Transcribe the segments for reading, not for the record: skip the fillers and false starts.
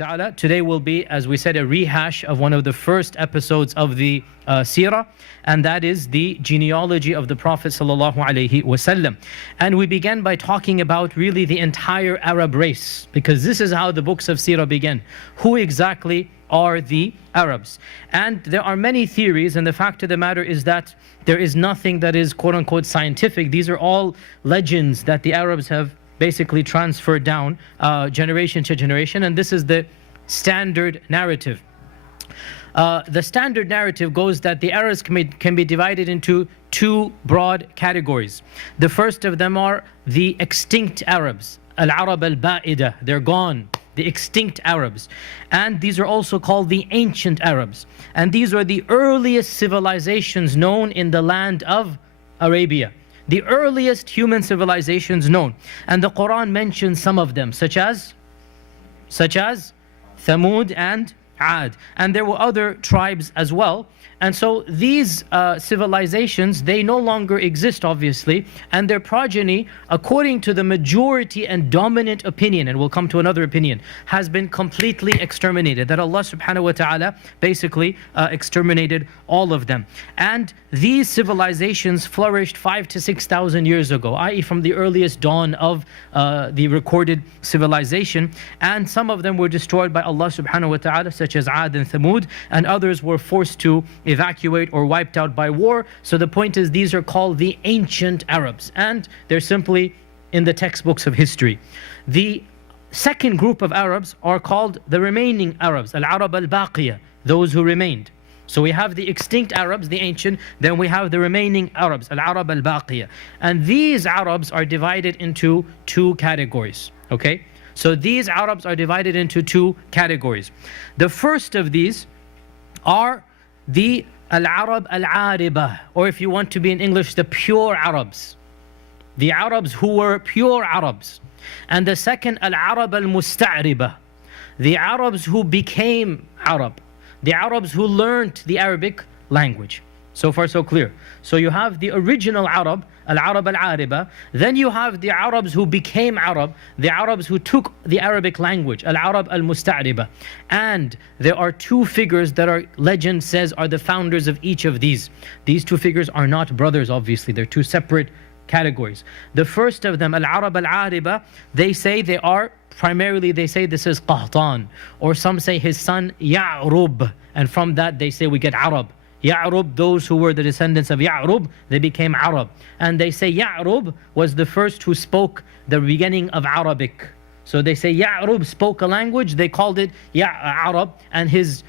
ta'ala, today will be, as we said, a rehash of one of the first episodes of the seerah, and that is the genealogy of the Prophet sallallahu alaihi wasallam. And we began by talking about really the entire Arab race, because this is how the books of seerah begin. Who exactly are the Arabs? And there are many theories, and the fact of the matter is that there is nothing that is quote-unquote scientific. These are all legends that the Arabs have basically transferred down generation to generation, and this is the standard narrative. The standard narrative goes that the Arabs can be divided into two broad categories. The first of them are the extinct Arabs, al-Arab al-Ba'ida, they're gone, the extinct Arabs. And these are also called the ancient Arabs. And these are the earliest civilizations known in the land of Arabia. The earliest human civilizations known. And the Quran mentions some of them, such as Thamud and Ad. And there were other tribes as well. And so these civilizations, they no longer exist, obviously, and their progeny, according to the majority and dominant opinion, and we'll come to another opinion, has been completely exterminated. That Allah subhanahu wa ta'ala basically exterminated all of them. And these civilizations flourished 5,000 to 6,000 years ago, i.e. from the earliest dawn of the recorded civilization. And some of them were destroyed by Allah subhanahu wa ta'ala, such as Ad and Thamud, and others were forced to evacuate or wiped out by war. So the point is, these are called the ancient Arabs, and they're simply in the textbooks of history. The second group of Arabs are called the remaining Arabs, al-Arab al-Baqiya, those who remained. So we have the extinct Arabs, the ancient, then we have the remaining Arabs, al-Arab al-Baqiya. And these Arabs are divided into two categories, okay? So these Arabs are divided into two categories. The first of these are the Al-Arab Al-Aribah, or if you want to be in English, the pure Arabs. The Arabs who were pure Arabs. And the second, Al-Arab Al-Musta'ribah, the Arabs who became Arab, the Arabs who learned the Arabic language. So far so clear. So you have the original Arab, Al-Arab Al-Aribah, then you have the Arabs who became Arab, the Arabs who took the Arabic language, Al-Arab Al-Musta'ribah. And there are two figures that our legend says are the founders of each of these. These two figures are not brothers, obviously, they're two separate categories. The first of them, Al-Arab Al-Aribah, they say they are primarily, they say this is Qahtan, or some say his son Ya'rub, and from that they say we get Arab. Ya'rub, those who were the descendants of Ya'rub, they became Arab. And they say Ya'rub was the first who spoke the beginning of Arabic. So they say Ya'rub spoke a language, they called it Arab, and his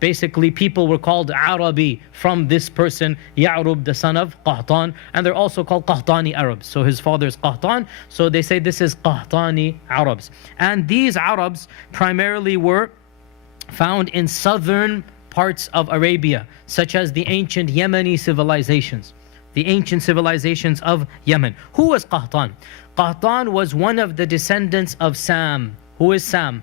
basically people were called Arabi from this person, Ya'rub, the son of Qahtan. And they're also called Qahtani Arabs. So his father is Qahtan, so they say this is Qahtani Arabs. And these Arabs primarily were found in southern parts of Arabia, such as the ancient Yemeni civilizations. The ancient civilizations of Yemen. Who was Qahtan? Qahtan was one of the descendants of Sam. Who is Sam?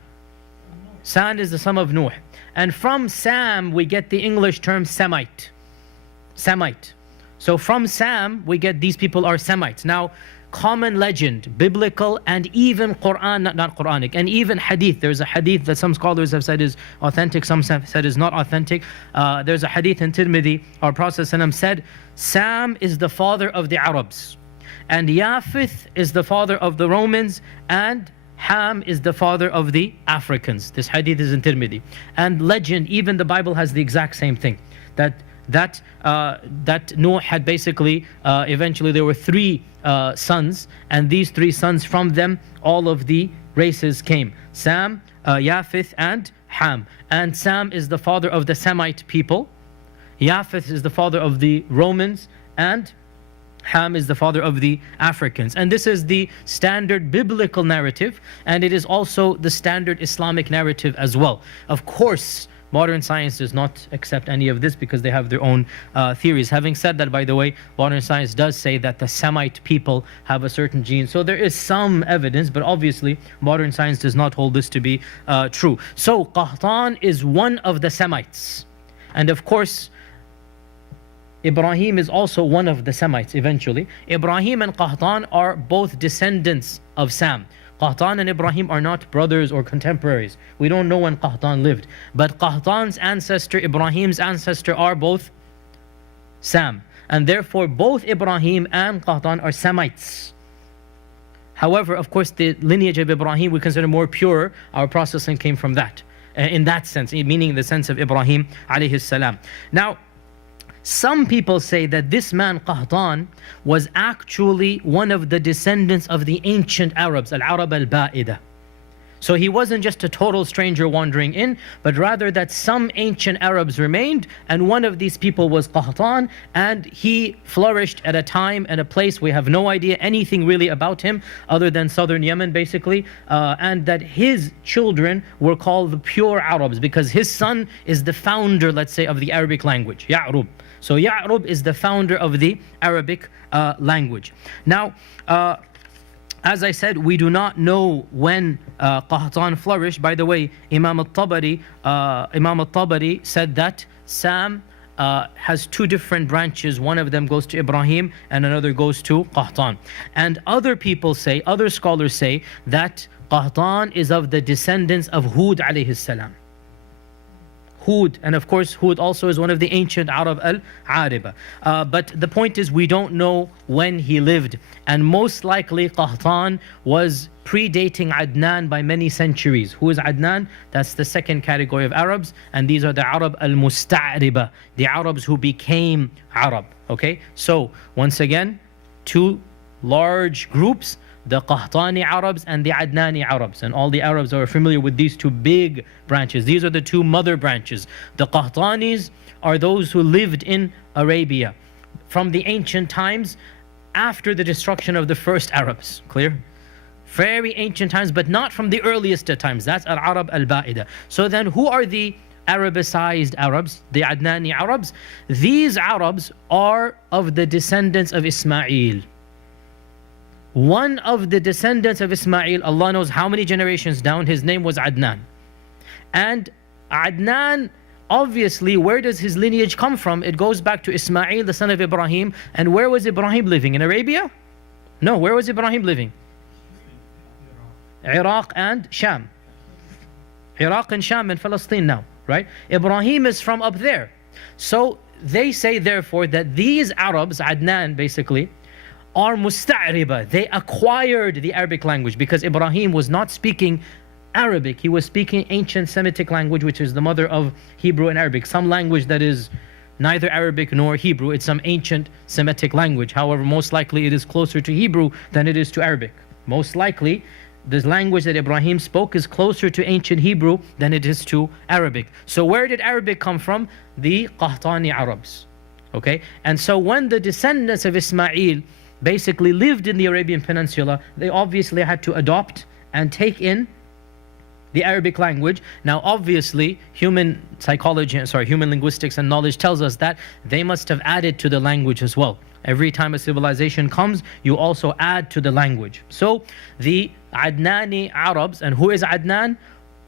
Sam is the son of Nuh. And from Sam we get the English term Semite. Semite. So from Sam we get these people are Semites. Now, common legend, biblical and even Quran, not Quranic, and even hadith. There's a hadith that some scholars have said is authentic, some have said is not authentic. There's a hadith in Tirmidhi, our Prophet ﷺ said, Sam is the father of the Arabs, and Yafith is the father of the Romans, and Ham is the father of the Africans. This hadith is in Tirmidhi. And legend, even the Bible has the exact same thing. That Noah had basically, eventually there were three sons, and these three sons, from them all of the races came. Sam, Yafith and Ham. And Sam is the father of the Semite people, Yafith is the father of the Romans, and Ham is the father of the Africans. And this is the standard biblical narrative, and it is also the standard Islamic narrative as well. Of course, modern science does not accept any of this because they have their own theories. Having said that, by the way, modern science does say that the Semite people have a certain gene. So there is some evidence, but obviously modern science does not hold this to be true. So Qahtan is one of the Semites. And of course, Ibrahim is also one of the Semites eventually. Ibrahim and Qahtan are both descendants of Sam. Qahtan and Ibrahim are not brothers or contemporaries. We don't know when Qahtan lived. But Qahtan's ancestor, Ibrahim's ancestor are both Sam. And therefore both Ibrahim and Qahtan are Semites. However, of course, the lineage of Ibrahim we consider more pure. Our processing came from that. In that sense, meaning in the sense of Ibrahim alayhi salam. Now, some people say that this man Qahtan was actually one of the descendants of the ancient Arabs, Al-Arab al-Ba'ida. So he wasn't just a total stranger wandering in, but rather that some ancient Arabs remained, and one of these people was Qahtan, and he flourished at a time and a place we have no idea anything really about him other than southern Yemen basically, and that his children were called the pure Arabs because his son is the founder, let's say, of the Arabic language, Ya'rub. So Ya'rub is the founder of the Arabic language. Now, as I said, we do not know when Qahtan flourished. By the way, Imam al-Tabari said that Sam has two different branches. One of them goes to Ibrahim and another goes to Qahtan. And other people say, other scholars say that Qahtan is of the descendants of Hud alayhi salam. Hud, and of course Hud also is one of the ancient Arab al-Ariba. But the point is we don't know when he lived, and most likely Qahtan was predating Adnan by many centuries. Who is Adnan? That's the second category of Arabs, and these are the Arab al-Musta'riba, the Arabs who became Arab. Okay, so once again, two large groups, the Qahtani Arabs and the Adnani Arabs, and all the Arabs are familiar with these two big branches. These are the two mother branches. The Qahtanis are those who lived in Arabia from the ancient times after the destruction of the first Arabs. Clear? Very ancient times, but not from the earliest times. That's Al-Arab al-Ba'ida. So then who are the Arabicized Arabs, the Adnani Arabs? These Arabs are of the descendants of Ismail. One of the descendants of Ismail, Allah knows how many generations down, his name was Adnan. And Adnan, obviously, where does his lineage come from? It goes back to Ismail, the son of Ibrahim. And where was Ibrahim living? In Arabia? No, where was Ibrahim living? Iraq and Sham. Iraq and Sham and Palestine now, right? Ibrahim is from up there. So they say, therefore, that these Arabs, Adnan basically, are musta'riba. They acquired the Arabic language because Ibrahim was not speaking Arabic. He was speaking ancient Semitic language, which is the mother of Hebrew and Arabic. Some language that is neither Arabic nor Hebrew. It's some ancient Semitic language. However, most likely it is closer to Hebrew than it is to Arabic. Most likely, the language that Ibrahim spoke is closer to ancient Hebrew than it is to Arabic. So where did Arabic come from? The Qahtani Arabs. Okay? And so when the descendants of Ismail basically lived in the Arabian Peninsula, they obviously had to adopt and take in the Arabic language. Now obviously human linguistics and knowledge tells us that they must have added to the language as well. Every time a civilization comes, you also add to the language. So the Adnani Arabs, and who is Adnan?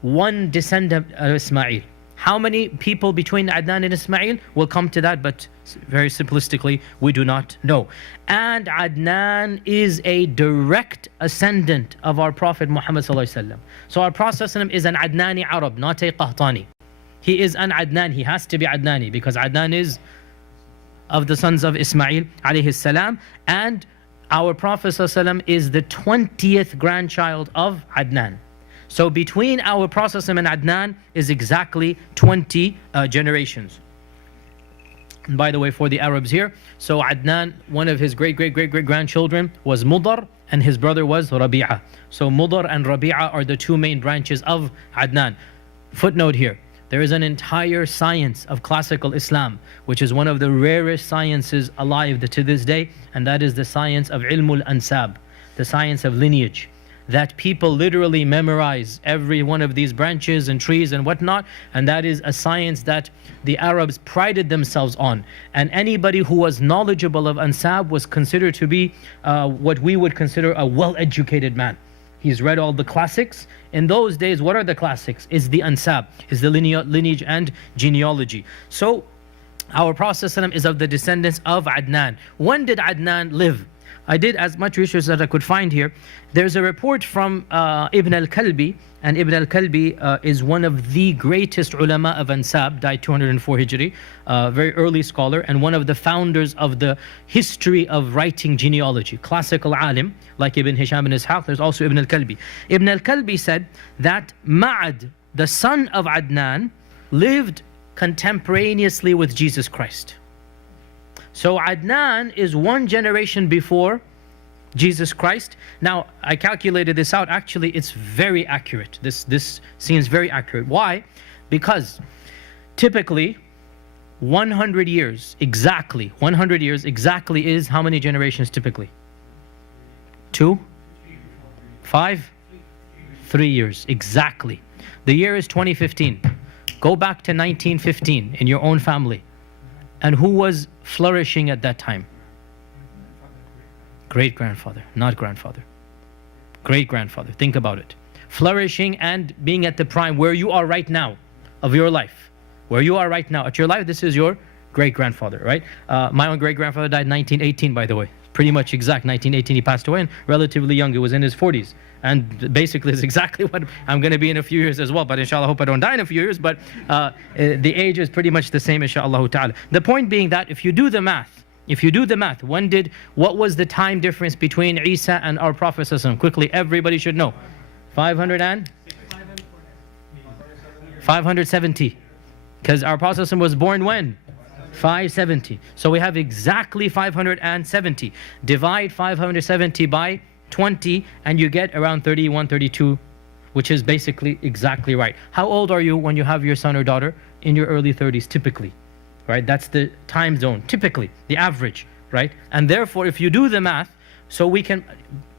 One descendant of Ismail. How many people between Adnan and Ismail? We'll come to that, but very simplistically, we do not know. And Adnan is a direct ascendant of our Prophet Muhammad ﷺ. So our Prophet ﷺ is an Adnani Arab, not a Qahtani. He is an Adnan. He has to be Adnani because Adnan is of the sons of Ismail alayhi salam, and our Prophet ﷺ is the 20th grandchild of Adnan. So between our Prophet and Adnan is exactly 20 generations. And by the way, for the Arabs here, so Adnan, one of his great-great-great-great-grandchildren was Mudar, and his brother was Rabi'a. So Mudar and Rabi'a are the two main branches of Adnan. Footnote here, there is an entire science of classical Islam, which is one of the rarest sciences alive to this day, and that is the science of Ilmul Ansab, the science of lineage. That people literally memorize every one of these branches and trees and whatnot, and that is a science that the Arabs prided themselves on. And anybody who was knowledgeable of Ansab was considered to be what we would consider a well-educated man. He's read all the classics. In those days, what are the classics? It's the Ansab, is the lineage and genealogy. So our Prophet ﷺ is of the descendants of Adnan. When did Adnan live? I did as much research as I could find here. There's a report from Ibn al-Kalbi, and Ibn al-Kalbi is one of the greatest ulama of Ansab, died 204 Hijri, very early scholar, and one of the founders of the history of writing genealogy. Classical alim, like Ibn Hisham and Ishaq, there's also Ibn al-Kalbi. Ibn al-Kalbi said that Ma'ad, the son of Adnan, lived contemporaneously with Jesus Christ. So Adnan is one generation before Jesus Christ. Now, I calculated this out. Actually, it's very accurate. This seems very accurate. Why? Because typically 100 years exactly, 100 years exactly is how many generations typically? 2? 5? 3 years exactly. The year is 2015. Go back to 1915 in your own family. And who was flourishing at that time? Great-grandfather, not grandfather. Great-grandfather, think about it. Flourishing and being at the prime where you are right now of your life. Where you are right now at your life, this is your great-grandfather, right? My own great-grandfather died in 1918, by the way. Pretty much exact, 1918 he passed away, and relatively young, he was in his 40s. And basically is exactly what I'm going to be in a few years as well. But inshallah, I hope I don't die in a few years. But the age is pretty much the same, inshallah ta'ala. The point being that if you do the math, what was the time difference between Isa and our Prophet sallallahu alaihi wasallam? Quickly, everybody should know. 570. Because our Prophet sallallahu alaihi wasallam was born when? 570. So we have exactly 570. Divide 570 by 20 and you get around 31, 32, which is basically exactly right. How old are you when you have your son or daughter? In your early 30s, typically, right? That's the time zone, typically, the average, right? And therefore, if you do the math, so we can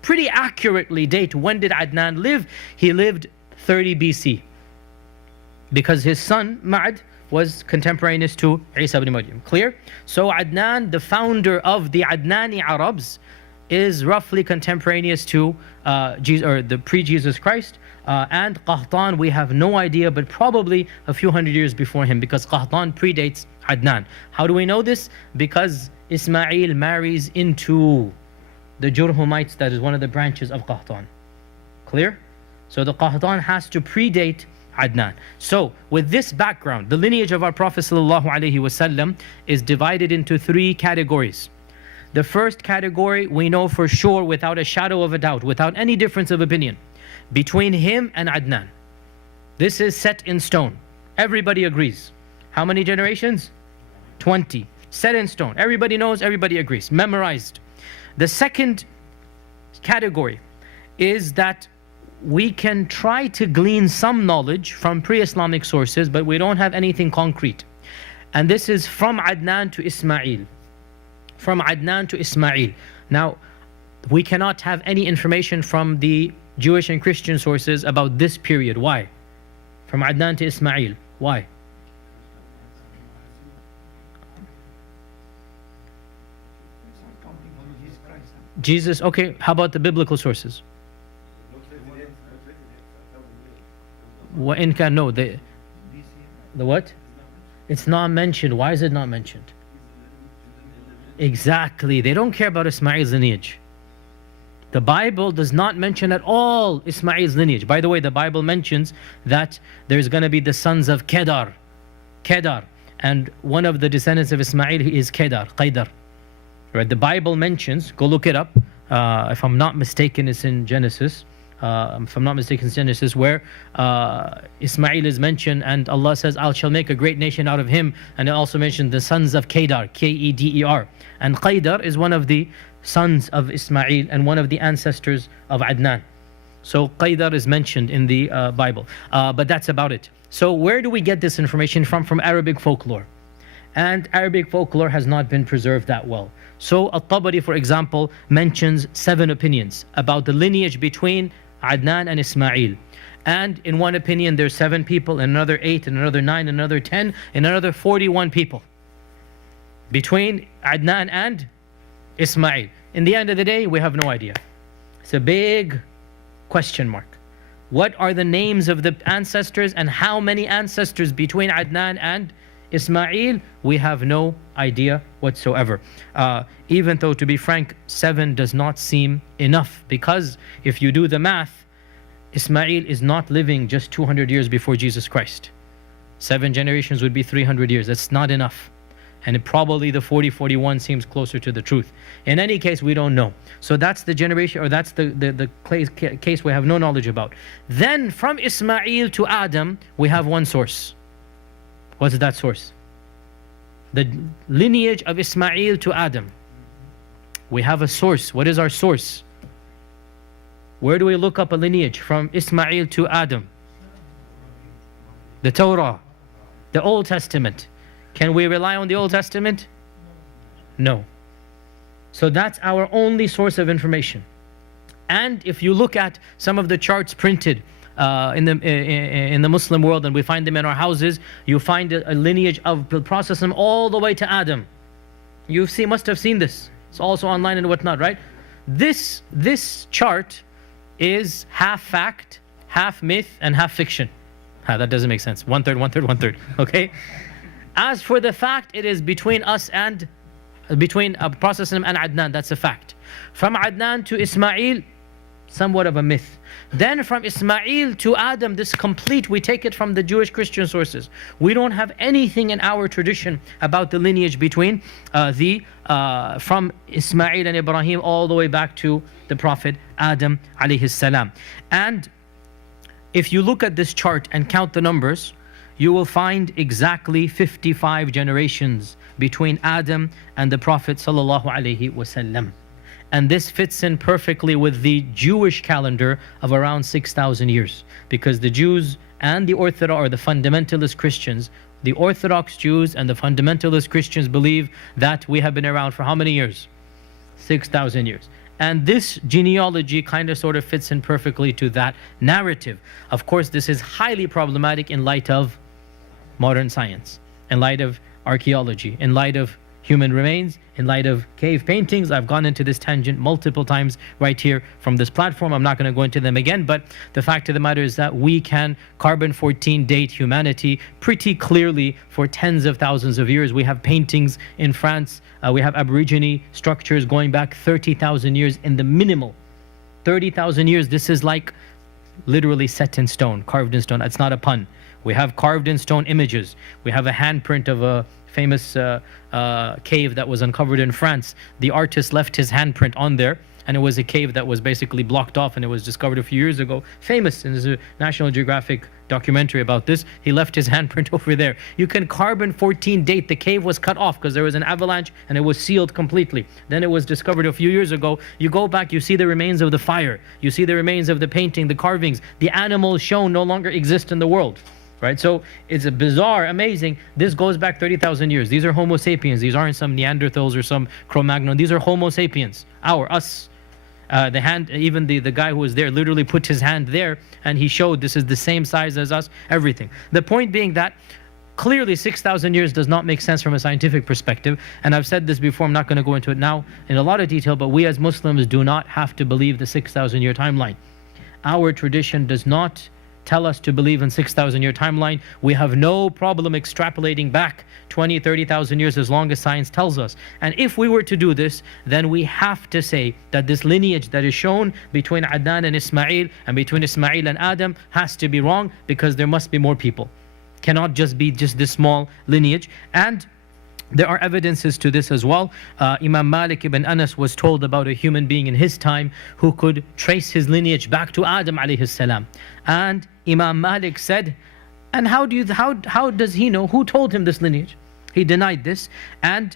pretty accurately date when did Adnan live? He lived 30 BC. Because his son, Ma'ad, was contemporaneous to Isa ibn Maryam. Clear? So Adnan, the founder of the Adnani Arabs, is roughly contemporaneous to the pre-Jesus Christ. And Qahtan, we have no idea, but probably a few hundred years before him, because Qahtan predates Adnan. How do we know this? Because Ismail marries into the Jurhumites, that is one of the branches of Qahtan. Clear? So the Qahtan has to predate Adnan. So with this background, the lineage of our Prophet ﷺ is divided into 3 categories. The first category we know for sure, without a shadow of a doubt, without any difference of opinion, between him and Adnan. This is set in stone. Everybody agrees. How many generations? 20. Set in stone. Everybody knows, everybody agrees. Memorized. The second category is that we can try to glean some knowledge from pre-Islamic sources, but we don't have anything concrete. And this is from Adnan to Ismail. From Adnan to Ismail. Now, we cannot have any information from the Jewish and Christian sources about this period. Why? From Adnan to Ismail. Why? Jesus, okay, how about the biblical sources? No, the what? It's not mentioned. Why is it not mentioned? Exactly. They don't care about Ismail's lineage. The Bible does not mention at all Ismail's lineage. By the way, the Bible mentions that there's going to be the sons of Kedar. And one of the descendants of Ismail is Qaidar. Right? The Bible mentions, go look it up. If I'm not mistaken, it's in Genesis. Where Ismail is mentioned, and Allah says, I shall make a great nation out of him. And it also mentioned the sons of Kedar, K-E-D-E-R. And Qaidar is one of the sons of Ismail and one of the ancestors of Adnan. So Qaidar is mentioned in the Bible. But that's about it. So where do we get this information from? From Arabic folklore. And Arabic folklore has not been preserved that well. So At-Tabari, for example, mentions 7 opinions about the lineage between Adnan and Ismail. And in one opinion, there's 7 people, in another 8, in another 9, in another 10, in another 41 people between Adnan and Ismail. In the end of the day, we have no idea. It's a big question mark. What are the names of the ancestors and how many ancestors between Adnan and Ismail, we have no idea whatsoever. Even though, to be frank, 7 does not seem enough, because if you do the math, Ismail is not living just 200 years before Jesus Christ. 7 generations would be 300 years. That's not enough. And probably the 41 seems closer to the truth. In any case, we don't know. So that's the generation, or that's the case we have no knowledge about. Then from Ismail to Adam, we have one source. What's that source? The lineage of Ismail to Adam. We have a source. What is our source? Where do we look up a lineage from Ismail to Adam? The Torah, the Old Testament. Can we rely on the Old Testament? No. So that's our only source of information. And if you look at some of the charts printed in the Muslim world, and we find them in our houses, you find a lineage of the Prophet all the way to Adam. You must have seen this. It's also online and whatnot, right? This chart is half fact, half myth, and half fiction. That doesn't make sense. 1/3, 1/3, 1/3. Okay? As for the fact, it is between us and between Prophet and Adnan. That's a fact. From Adnan to Ismail, somewhat of a myth. Then from Ismail to Adam, this complete, we take it from the Jewish Christian sources. We don't have anything in our tradition about the lineage between from Ismail and Ibrahim all the way back to the Prophet Adam alayhi salam. And if you look at this chart and count the numbers, you will find exactly 55 generations between Adam and the Prophet sallallahu alaihi wasallam. And this fits in perfectly with the Jewish calendar of around 6,000 years, because the Jews and the Orthodox, or the fundamentalist Christians, the Orthodox Jews and the fundamentalist Christians believe that we have been around for how many years? 6,000 years. And this genealogy kind of sort of fits in perfectly to that narrative. Of course, this is highly problematic in light of modern science, in light of archaeology, in light of human remains, in light of cave paintings. I've gone into this tangent multiple times right here from this platform. I'm not going to go into them again, but the fact of the matter is that we can carbon-14 date humanity pretty clearly for tens of thousands of years. We have paintings in France. We have Aborigine structures going back 30,000 years in the minimal. 30,000 years. This is like literally set in stone, carved in stone. That's not a pun. We have carved in stone images. We have a handprint of a famous cave that was uncovered in France. The artist left his handprint on there, and it was a cave that was basically blocked off, and it was discovered a few years ago. Famous, and there's a National Geographic documentary about this. He left his handprint over there. You can carbon-14 date. The cave was cut off because there was an avalanche and it was sealed completely. Then it was discovered a few years ago. You go back, you see the remains of the fire. You see the remains of the painting, the carvings. The animals shown no longer exist in the world. Right, so it's a bizarre, amazing. This goes back 30,000 years. These are Homo sapiens. These aren't some Neanderthals or some Cro-Magnon. These are Homo sapiens, us. The hand, even the guy who was there literally put his hand there and he showed this is the same size as us, everything. The point being that clearly 6,000 years does not make sense from a scientific perspective. And I've said this before, I'm not going to go into it now in a lot of detail, but we as Muslims do not have to believe the 6,000 year timeline. Our tradition does not tell us to believe in 6,000 year timeline. We have no problem extrapolating back 20, 30,000 years as long as science tells us. And if we were to do this, then we have to say that this lineage that is shown between Adnan and Ismail and between Ismail and Adam has to be wrong, because there must be more people. Cannot just be just this small lineage. And there are evidences to this as well. Imam Malik ibn Anas was told about a human being in his time who could trace his lineage back to Adam alayhi salam. And Imam Malik said, and how does he know? Who told him this lineage? He denied this, and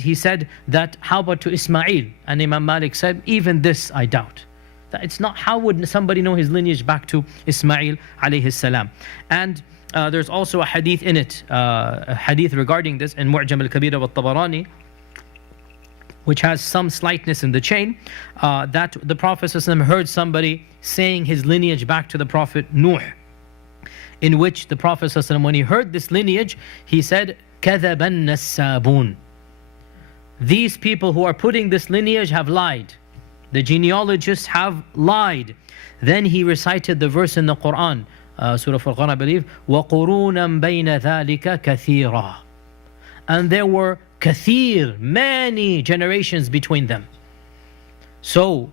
he said that, how about to Ismail? And Imam Malik said, even this I doubt. That it's not, how would somebody know his lineage back to Ismail alayhi salam? And there's also a hadith in it, a hadith regarding this in Mu'jam al-Kabir wa al-Tabarani, which has some slightness in the chain, that the Prophet ﷺ heard somebody saying his lineage back to the Prophet Nuh, in which the Prophet ﷺ, when he heard this lineage, he said, كَذَبَ النَّسَّابُونَ. These people who are putting this lineage have lied. The genealogists have lied. Then he recited the verse in the Quran, Surah Furqan, I believe. وَقُرُونًا بَيْنَ ذَلِكَ كَثِيرًا. And there were kathir, many generations between them. So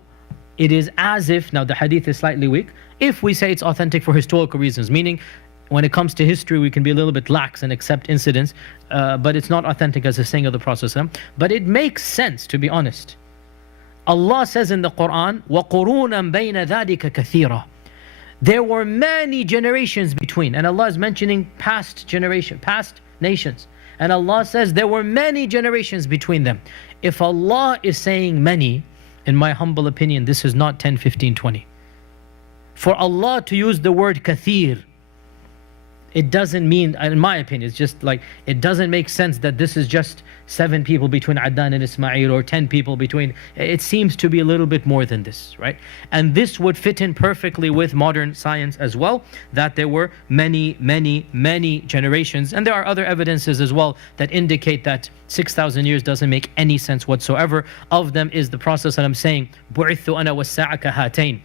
it is as if, now the hadith is slightly weak, if we say it's authentic for historical reasons, meaning when it comes to history we can be a little bit lax and accept incidents, but it's not authentic as a saying of the Prophet. But it makes sense, to be honest. Allah says in the Quran, وَقُرُونًا بَيْنَ ذَلِكَ كَثِيرًا. There were many generations between, and Allah is mentioning past nations. And Allah says there were many generations between them. If Allah is saying many, in my humble opinion, this is not 10, 15, 20. For Allah to use the word kathir, it doesn't mean, in my opinion, it's just like, it doesn't make sense that this is just 7 people between Adnan and Ismail, or 10 people between. It seems to be a little bit more than this, right? And this would fit in perfectly with modern science as well, that there were many, many, many generations. And there are other evidences as well that indicate that 6,000 years doesn't make any sense whatsoever. Of them is the Prophet that I'm saying, بُعِثُ أَنَا وَالسَّاعَ كَهَاتَيْنِ,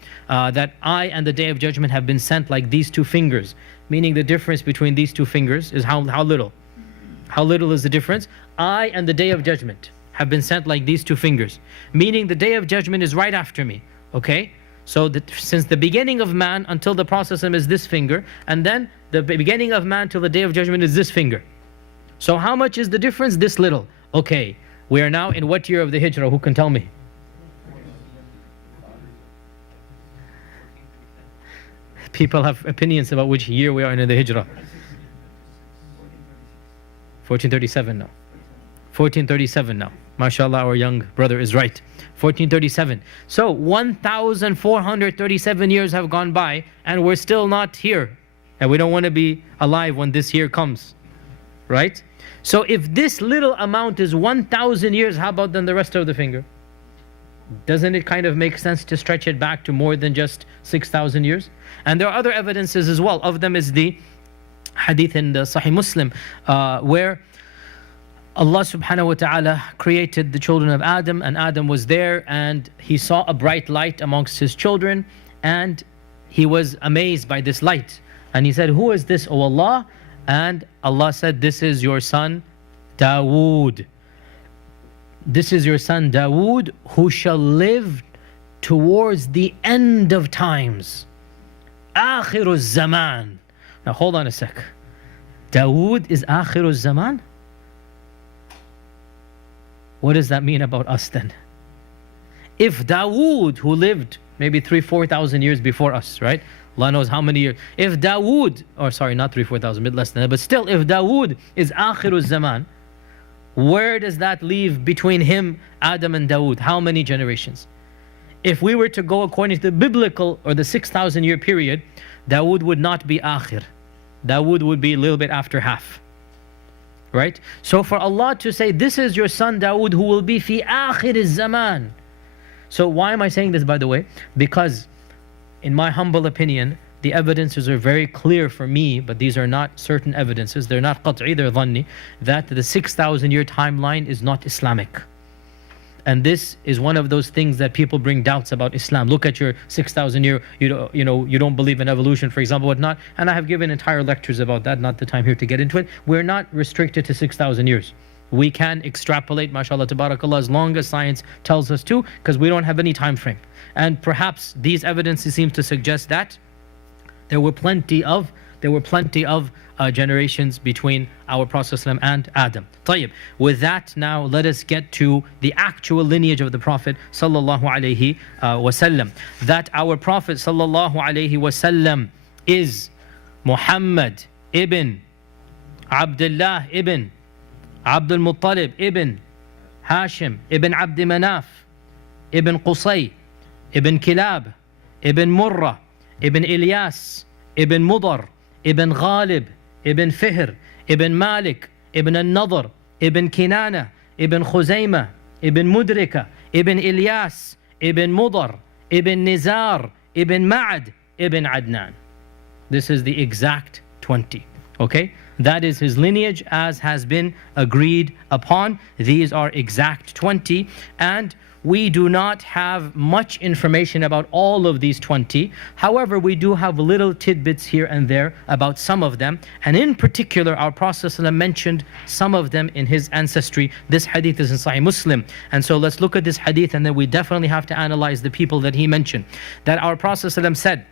that I and the Day of Judgment have been sent like these 2 fingers. Meaning the difference between these 2 fingers is how little? How little is the difference? I and the Day of Judgment have been sent like these 2 fingers. Meaning the Day of Judgment is right after me. Okay? So since the beginning of man until the process is this finger, and then the beginning of man till the Day of Judgment is this finger. So how much is the difference? This little. Okay. We are now in what year of the Hijrah? Who can tell me? People have opinions about which year we are in the Hijrah. 1437 now. 1437 now. MashaAllah, our young brother is right. 1437. So 1,437 years have gone by and we're still not here. And we don't want to be alive when this year comes. Right? So if this little amount is 1,000 years, how about then the rest of the finger? Doesn't it kind of make sense to stretch it back to more than just 6,000 years? And there are other evidences as well. Of them is the hadith in the Sahih Muslim, where Allah subhanahu wa ta'ala created the children of Adam, and Adam was there and he saw a bright light amongst his children, and he was amazed by this light. And he said, "Who is this, O Allah?" And Allah said, "This is your son Dawood. This is your son Dawood, who shall live towards the end of times. Akhiru zaman." Now hold on a sec. Dawood is Akhiru zaman? What does that mean about us then? If Dawood, who lived maybe 3,000-4,000 years before us, right? Allah knows how many years. If Dawood, or sorry, not 3,000-4,000, bit less than that, but still, if Dawood is Akhiru zaman, where does that leave between him, Adam, and Dawood? How many generations? If we were to go according to the biblical or the 6,000 year period, Dawood would not be akhir. Dawood would be a little bit after half. Right? So for Allah to say, "This is your son Dawood who will be fi akhir zaman." So why am I saying this, by the way? Because in my humble opinion, the evidences are very clear for me, but these are not certain evidences. They're not qat'i, they're dhanni, that the 6,000 year timeline is not Islamic. And this is one of those things that people bring doubts about Islam. Look at your 6,000 year, you don't believe in evolution, for example, whatnot. And I have given entire lectures about that, not the time here to get into it. We're not restricted to 6,000 years. We can extrapolate, mashallah, tabarakallah, as long as science tells us to, because we don't have any time frame. And perhaps these evidences seem to suggest that there were plenty of generations between our Prophet ﷺ and Adam. طيب. With that, now let us get to the actual lineage of the Prophet sallallahu alaihi wasallam. That our Prophet sallallahu alaihi wasallam is Muhammad ibn Abdullah ibn Abdul Muttalib ibn Hashim ibn Abd Manaf ibn Qusay ibn Kilab ibn Murrah ibn Ilyas ibn Mudar ibn Ghalib ibn Fihr ibn Malik ibn al-Nadr ibn Kinana ibn Khuzaymah ibn Mudrika ibn Ilyas ibn Mudar ibn Nizar ibn Ma'ad ibn Adnan. This is the exact 20. Okay? That is his lineage as has been agreed upon. These are exact 20. And we do not have much information about all of these 20. However, we do have little tidbits here and there about some of them. And in particular, our Prophet ﷺ mentioned some of them in his ancestry. This hadith is in Sahih Muslim. And so let's look at this hadith, and then we definitely have to analyze the people that he mentioned. That our Prophet ﷺ said,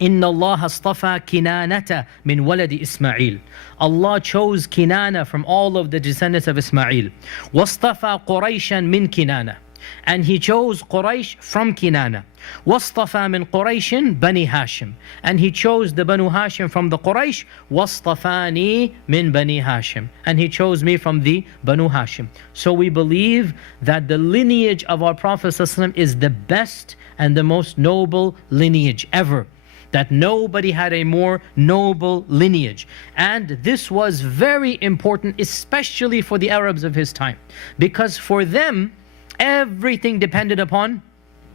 إن الله اصطفى كنانة من ولد إسماعيل. Allah chose Kinana from all of the descendants of Ismail. واصطفى قريشا من كنانة. And he chose Quraysh from Kinana. واصطفى من قريش بني هاشم. And he chose the Banu Hashim from the Quraysh. واصطفاني من بني هاشم. And he chose me from the Banu Hashim. So we believe that the lineage of our Prophet ﷺ is the best and the most noble lineage ever. That nobody had a more noble lineage. And this was very important, especially for the Arabs of his time. Because for them, everything depended upon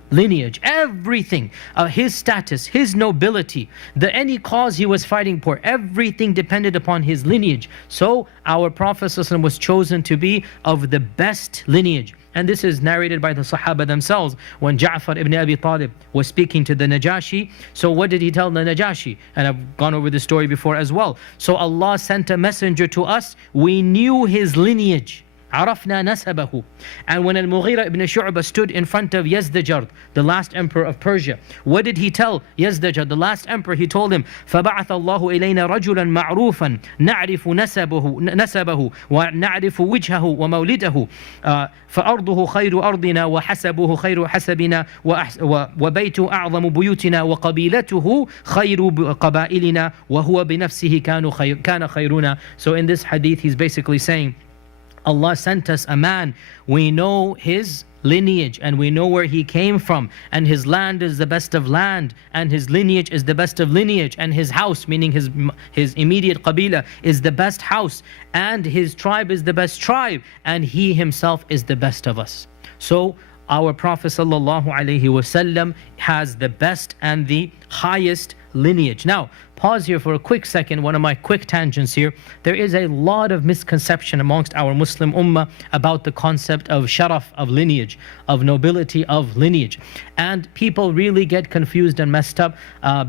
lineage. Everything. His status, his nobility, any cause he was fighting for, everything depended upon his lineage. So our Prophet ﷺ was chosen to be of the best lineage. And this is narrated by the Sahaba themselves. When Ja'far ibn Abi Talib was speaking to the Najashi, so what did he tell the Najashi? And I've gone over this story before as well. So Allah sent a messenger to us. We knew his lineage. عرفنا نسبه. And when Al-Mughira ibn Shu'bah stood in front of Yazdajard, the last emperor of Persia, what did he tell Yazdajard, the last emperor? He told him, فَبَعَثَ اللَّهُ إِلَيْنَا رَجُلًا مَعْرُوفًا نَعْرِفُ نسبه ونعرف وجهه ومولده فأرضه خير أرضنا وحسبه خير حسبنا وبيته أعظم بيوتنا وقبيلته خير قبائلنا وهو بنفسه كان خيرنا. So in this hadith he's basically saying, Allah sent us a man, we know his lineage and we know where he came from, and his land is the best of land, and his lineage is the best of lineage, and his house, meaning his immediate qabila, is the best house, and his tribe is the best tribe, and he himself is the best of us. So our Prophet ﷺ has the best and the highest lineage. Now, pause here for a quick second, one of my quick tangents here. There is a lot of misconception amongst our Muslim ummah about the concept of sharaf, of lineage, of nobility of lineage. And people really get confused and messed up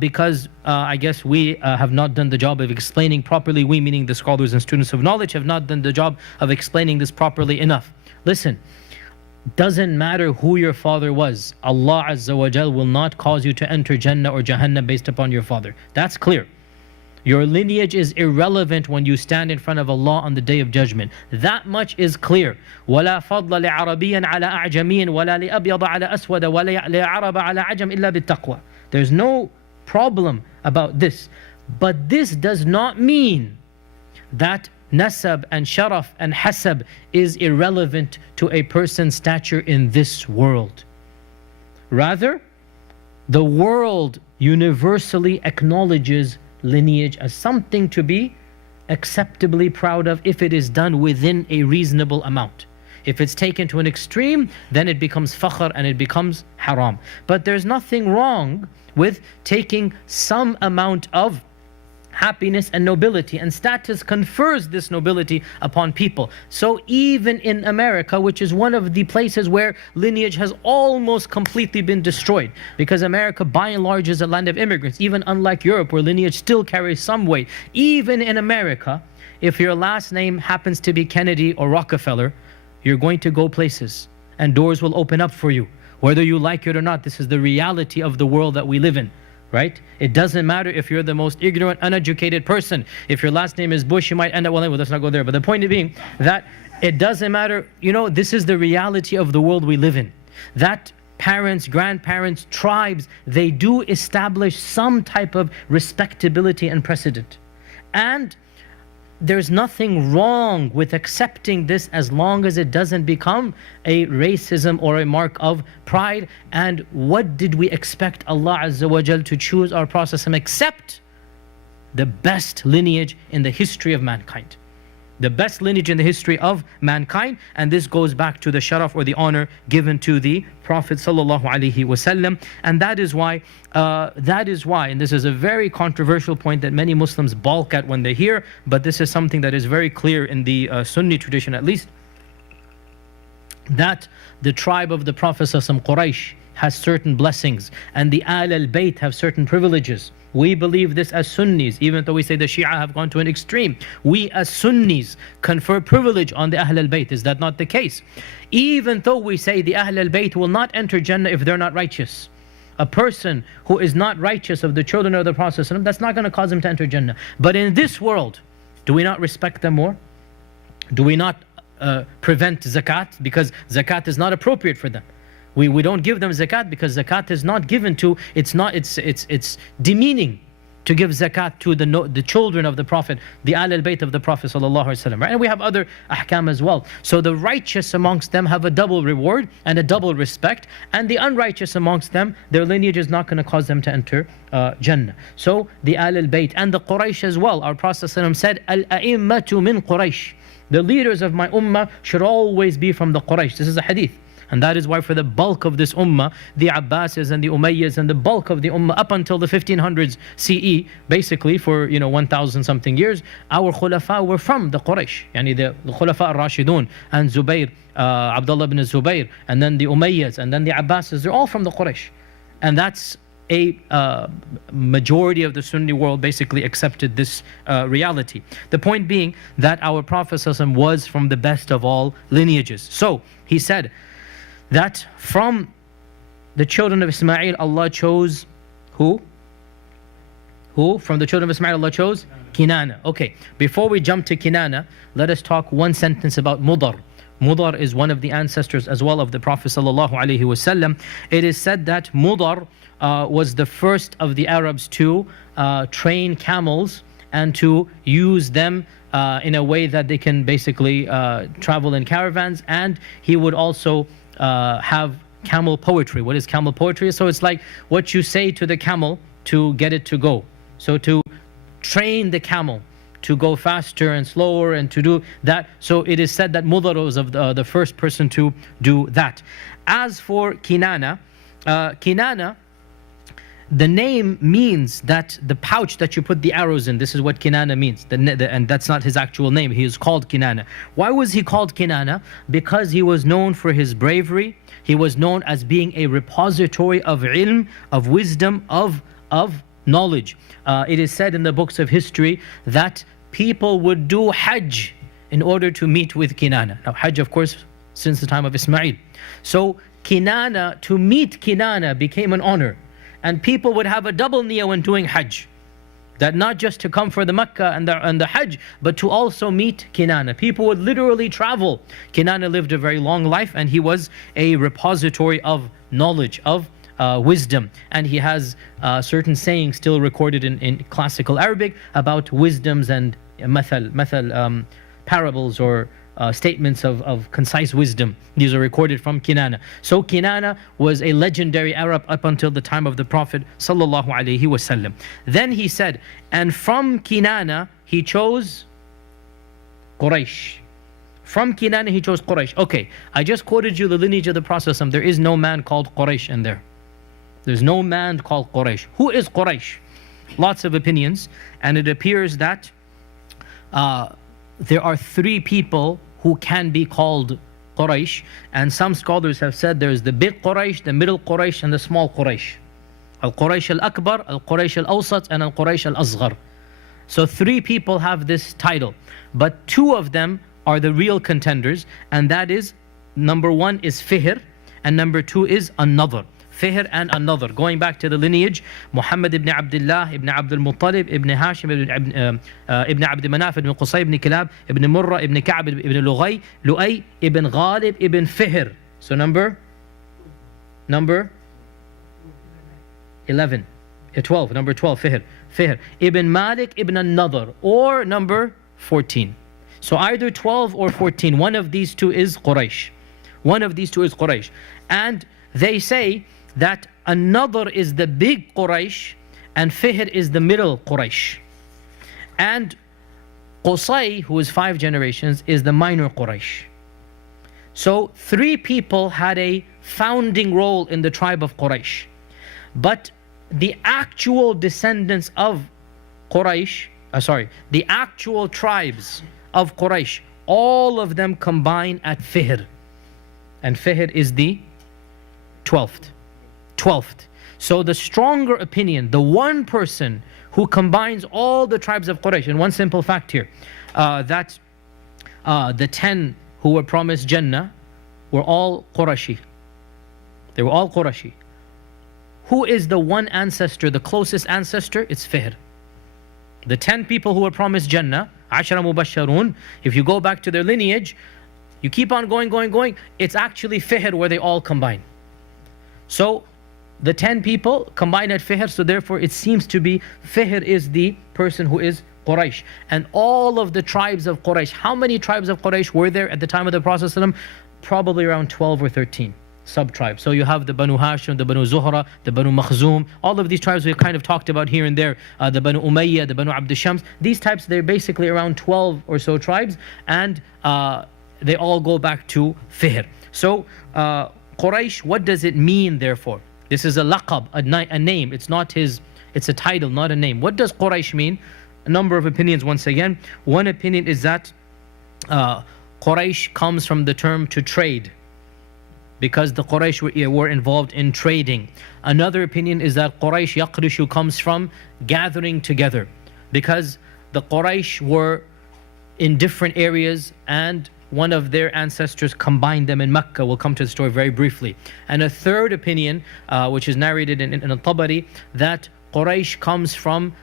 because I guess we have not done the job of explaining properly. We, meaning the scholars and students of knowledge, have not done the job of explaining this properly enough. Listen. Doesn't matter who your father was, Allah Azza wa Jal will not cause you to enter Jannah or Jahannam based upon your father. That's clear. Your lineage is irrelevant when you stand in front of Allah on the Day of Judgment. That much is clear. وَلَا فَضْلَ لِعَرَبِيًّا عَلَىٰ أَعْجَمِيٍّ وَلَا لِأَبْيَضَ عَلَىٰ أَسْوَدَ وَلَا لِعَرَبَ عَلَىٰ عَجَمٍ إِلَّا بِالتَّقْوَى. There's no problem about this. But this does not mean that nasab and sharaf and hasab is irrelevant to a person's stature in this world. Rather, the world universally acknowledges lineage as something to be acceptably proud of if it is done within a reasonable amount. If it's taken to an extreme, then it becomes fakhr and it becomes haram. But there's nothing wrong with taking some amount of happiness and nobility, and status confers this nobility upon people. So even in America, which is one of the places where lineage has almost completely been destroyed, because America by and large is a land of immigrants, even unlike Europe where lineage still carries some weight. Even in America, if your last name happens to be Kennedy or Rockefeller, you're going to go places and doors will open up for you, whether you like it or not. This is the reality of the world that we live in. Right? It doesn't matter if you're the most ignorant, uneducated person. If your last name is Bush, you might end up, well, let's not go there. But the point being that it doesn't matter. You know, this is the reality of the world we live in. That parents, grandparents, tribes, they do establish some type of respectability and precedent. And there's nothing wrong with accepting this as long as it doesn't become a racism or a mark of pride. And what did we expect Allah Azza wa Jal to choose our Prophet except the best lineage in the history of mankind? The best lineage in the history of mankind, and this goes back to the sharaf or the honor given to the Prophet sallallahu alaihi wasallam. And that is why, and this is a very controversial point that many Muslims balk at when they hear, but this is something that is very clear in the Sunni tradition at least, that the tribe of the Prophet Quraysh has certain blessings and the Al al-Bayt have certain privileges. We believe this as Sunnis, even though we say the Shia have gone to an extreme. We as Sunnis confer privilege on the Ahl al-Bayt. Is that not the case? Even though we say the Ahl al-Bayt will not enter Jannah if they're not righteous. A person who is not righteous of the children of the Prophet, that's not going to cause him to enter Jannah. But in this world, do we not respect them more? Do we not prevent zakat? Because zakat is not appropriate for them. We don't give them zakat because zakat is not given to, it's demeaning to give zakat to the children of the Prophet, the Ahl al-Bayt of the Prophet sallallahu alaihi wasallam. Right? And we have other ahkam as well. So the righteous amongst them have a double reward and a double respect, and the unrighteous amongst them, their lineage is not going to cause them to enter Jannah. So the Ahl al-Bayt and the Quraysh as well. Our Prophet sallallahu said, Al-a'immatu min Quraysh. The leaders of my ummah should always be from the Quraysh. This is a hadith. And that is why for the bulk of this ummah, the Abbasids and the Umayyads and the bulk of the ummah up until the 1500s CE, basically for 1000 something years, our khulafa were from the Quraysh. Yani the khulafa al-Rashidun and Zubayr, Abdullah ibn Zubayr, and then the Umayyads and then the Abbasids, they're all from the Quraysh. And that's a majority of the Sunni world basically accepted this reality. The point being that our Prophet ﷺ was from the best of all lineages. So he said that from the children of Ismail, Allah chose who? Who? From the children of Ismail, Allah chose Kinana. Okay, before we jump to Kinana, let us talk one sentence about Mudar. Mudar is one of the ancestors as well of the Prophet sallallahu alaihi wasallam. It is said that Mudar was the first of the Arabs to train camels and to use them in a way that they can basically travel in caravans, and he would also have camel poetry. What is camel poetry? So it's like what you say to the camel to get it to go. So to train the camel to go faster and slower and to do that. So it is said that Mudar was of the first person to do that. As for Kinana, Kinana, the name means that the pouch that you put the arrows in, this is what Kinana means. And that's not his actual name. He is called Kinana. Why was he called Kinana? Because he was known for his bravery. He was known as being a repository of ilm, of wisdom, of knowledge. It is said in the books of history that people would do Hajj in order to meet with Kinana. Now Hajj, of course, since the time of Ismail. So Kinana, to meet Kinana became an honor. And people would have a double niyyah when doing Hajj. That not just to come for the Makkah and the Hajj, but to also meet Kinana. People would literally travel. Kinana lived a very long life, and he was a repository of knowledge, of wisdom. And he has certain sayings still recorded in classical Arabic about wisdoms and parables or statements of concise wisdom. These are recorded from Kinana. So Kinana was a legendary Arab up until the time of the Prophet sallallahu alaihi wasallam. Then he said, and from Kinana he chose Quraysh. From Kinana he chose Quraysh. Okay, I just quoted you the lineage of the Prophet. There is no man called Quraysh in there. There's no man called Quraysh. Who is Quraysh? Lots of opinions, and it appears that there are three people who can be called Quraysh, and some scholars have said there's the big Quraysh, the middle Quraysh, and the small Quraysh. Al-Quraysh al-Akbar, Al-Quraysh al-Awsat, and Al-Quraysh al-Asghar. So three people have this title, but two of them are the real contenders, and that is, number one is Fihr, and number two is An-Nadhr. Fihr and An-Nadhr. Going back to the lineage, Muhammad ibn Abdullah, ibn Abdul Muttalib, ibn Hashim, ibn Abd Manaf, ibn Qusay, ibn Kilab, ibn Murrah, ibn Ka'b, ibn Lu'ay, ibn Ghalib, ibn Fihr. So number 11, 12, number 12, Fihr. Ibn Malik, ibn An-Nadhr, or number 14. So either 12 or 14, one of these two is Quraysh. One of these two is Quraysh. And they say that An-Nadhr is the big Quraysh and Fihr is the middle Quraysh. And Qusay, who is 5 generations, is the minor Quraysh. So three people had a founding role in the tribe of Quraysh. But the actual descendants of Quraysh, the actual tribes of Quraysh, all of them combine at Fihr. and Fihr is the 12th. 12th. So the stronger opinion, the one person who combines all the tribes of Quraysh, and one simple fact here, that the 10 who were promised Jannah were all Qurashi. They were all Qurashi. Who is the one ancestor, the closest ancestor? It's Fihr. The 10 people who were promised Jannah, Ashara Mubasharun, if you go back to their lineage, you keep on going, it's actually Fihr where they all combine. So the 10 people combine at Fihr, so therefore it seems to be Fihr is the person who is Quraysh. And all of the tribes of Quraysh, how many tribes of Quraysh were there at the time of the Prophet ﷺ? Probably around 12 or 13 sub-tribes. So you have the Banu Hashim, the Banu Zuhra, the Banu Makhzum, all of these tribes we've kind of talked about here and there, the Banu Umayyah, the Banu Abd Shams. These types, they're basically around 12 or so tribes, and they all go back to Fihr. So Quraysh, what does it mean therefore? This is a laqab, a name. It's a title, not a name. What does Quraysh mean? A number of opinions once again. One opinion is that Quraysh comes from the term to trade, because the Quraysh were involved in trading. Another opinion is that Quraysh yaqrishu comes from gathering together, because the Quraysh were in different areas and one of their ancestors combined them in Mecca. We'll come to the story very briefly. And a third opinion, which is narrated in Tabari, that Quraysh comes from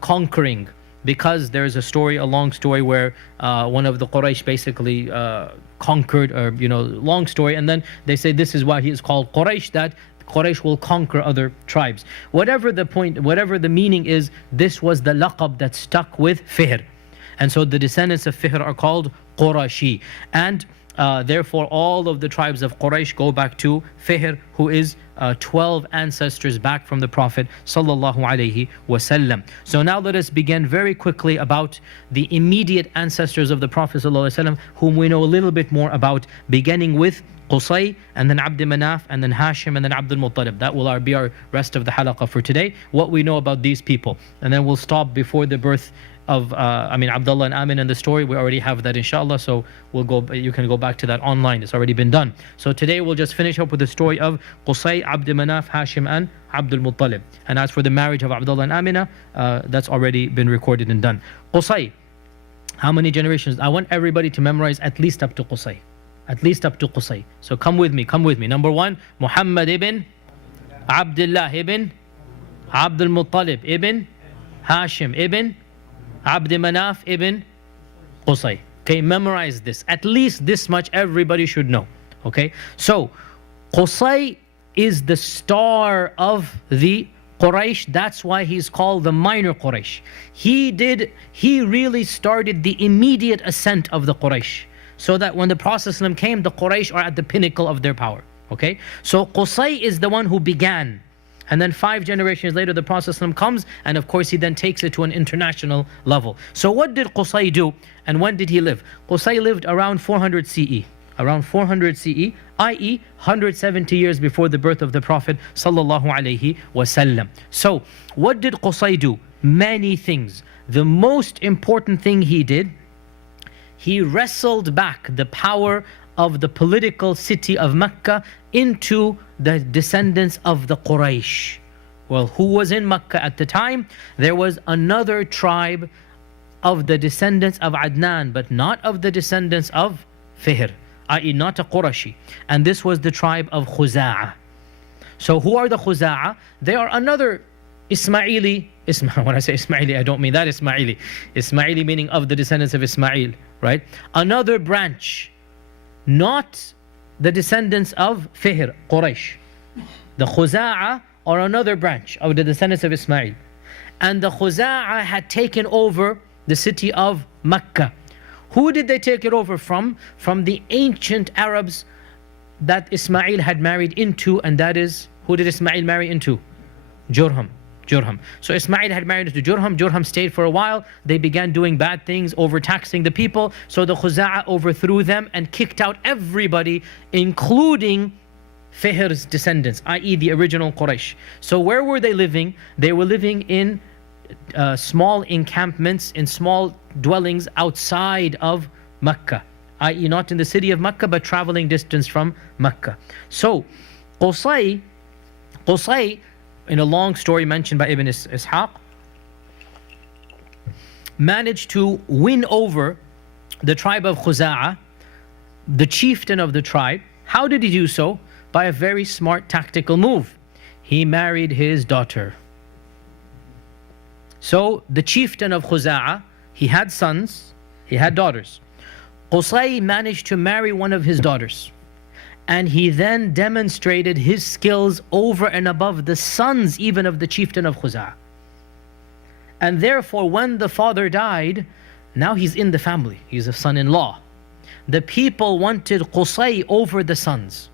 conquering, because there's a long story where one of the Quraysh basically conquered, or long story, and then they say this is why he is called Quraysh, that Quraysh will conquer other tribes. Whatever the point, whatever the meaning is, this was the laqab that stuck with Fihr. And so the descendants of Fihr are called Qurashi. And therefore all of the tribes of Quraysh go back to Fihr, who is 12 ancestors back from the Prophet sallallahu alaihi wasallam. So now let us begin very quickly about the immediate ancestors of the Prophet sallallahu alaihi wasallam, whom we know a little bit more about, beginning with Qusay, and then Abd Manaf, and then Hashim, and then Abdul Muttalib. That will be our rest of the halaqah for today, what we know about these people. And then we'll stop before the birth of Abdullah and Amin in the story. We already have that inshallah, so you can go back to that online. It's already been done. So today we'll just finish up with the story of Qusay, Abd Manaf, Hashim, and Abdul Muttalib. And as for the marriage of Abdullah and Amina, that's already been recorded and done. Qusay, how many generations? I want everybody to memorize at least up to Qusay. At least up to Qusay. So come with me. Number 1, Muhammad ibn Abdullah ibn Abdul Muttalib ibn Hashim ibn Abd Manaf ibn Qusay. Okay, memorize this. At least this much everybody should know. Okay, so Qusay is the star of the Quraysh. That's why he's called the minor Quraysh. He really started the immediate ascent of the Quraysh, so that when the Prophet ﷺ came, the Quraysh are at the pinnacle of their power. Okay, so Qusay is the one who began. And then 5 generations later, the Prophet ﷺ comes, and of course he then takes it to an international level. So what did Qusay do, and when did he live? Qusay lived around 400 CE. Around 400 CE, i.e. 170 years before the birth of the Prophet sallallahu alaihi wasallam. So what did Qusay do? Many things. The most important thing he did, he wrestled back the power of the political city of Mecca into the descendants of the Quraysh. Well, who was in Mecca at the time? There was another tribe of the descendants of Adnan, but not of the descendants of Fihr, i.e. not a Qurashi. And this was the tribe of Khuza'a. So who are the Khuza'a? They are another Ismaili. When I say Ismaili, I don't mean that Ismaili. Ismaili meaning of the descendants of Ismail, right? Another branch, not the descendants of Fihr, Quraysh. The Khuza'a are another branch of the descendants of Ismail. And the Khuza'a had taken over the city of Mecca. Who did they take it over from? From the ancient Arabs that Ismail had married into, and that is, who did Ismail marry into? Jurham. So Ismail had married into Jurham. Jurham stayed for a while. They began doing bad things, overtaxing the people. So the Khuza'a overthrew them and kicked out everybody, including Fihr's descendants, i.e. the original Quraysh. So where were they living? They were living in small encampments, in small dwellings outside of Mecca, i.e. not in the city of Mecca, but traveling distance from Mecca. So Qusay, in a long story mentioned by Ibn Ishaq, managed to win over the tribe of Khuza'a, the chieftain of the tribe. How did he do so? By a very smart tactical move. He married his daughter. So the chieftain of Khuza'a, he had sons, he had daughters. Qusay managed to marry one of his daughters, and he then demonstrated his skills over and above the sons even of the chieftain of Khuza'a. And therefore, when the father died, now he's in the family, he's a son-in-law. The people wanted Qusay over the sons.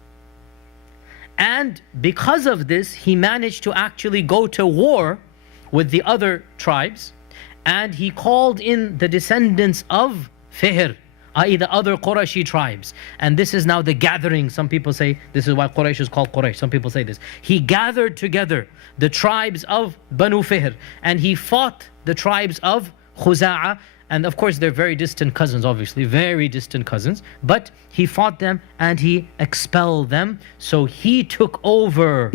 And because of this, he managed to actually go to war with the other tribes, and he called in the descendants of Fihr, i.e. the other Qurayshi tribes. And this is now the gathering. Some people say this is why Quraysh is called Quraysh. Some people say this. He gathered together the tribes of Banu Fihr, and he fought the tribes of Khuza'a. And of course they're very distant cousins, obviously, very distant cousins. But he fought them and he expelled them. So he took over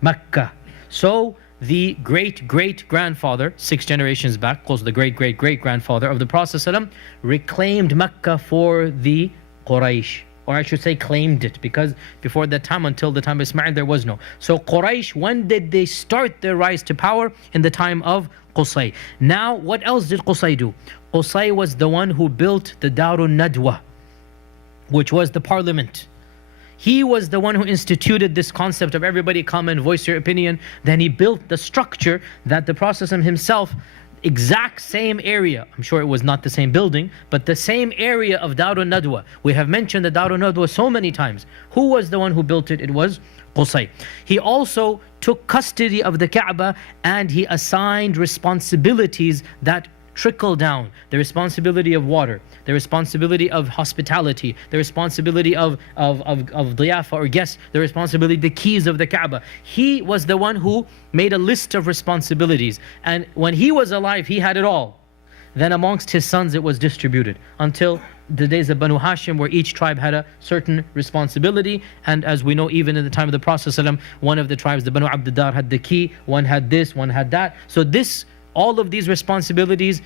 Mecca. So the great-great-grandfather, 6 generations back, close to the great-great-great-grandfather of the Prophet ﷺ, reclaimed Mecca for the Quraysh. Or I should say claimed it, because before that time, until the time of Ismail, there was no. So Quraysh, when did they start their rise to power? In the time of Qusay. Now, what else did Qusay do? Qusay was the one who built the Darun Nadwa, which was the parliament. He was the one who instituted this concept of everybody come and voice your opinion. Then he built the structure that the Prophet himself, exact same area, I'm sure it was not the same building, but the same area of Darun Nadwa. We have mentioned the Darun Nadwa so many times. Who was the one who built it? It was Qusay. He also took custody of the Kaaba, and he assigned responsibilities that trickle down. The responsibility of water, the responsibility of hospitality, the responsibility of diyafa or guests, the responsibility, the keys of the Kaaba. He was the one who made a list of responsibilities, and when he was alive he had it all. Then amongst his sons it was distributed until the days of Banu Hashim, where each tribe had a certain responsibility. And as we know, even in the time of the Prophet ﷺ, one of the tribes, the Banu Abdiddar, had the key, one had this, one had that. So all of these responsibilities,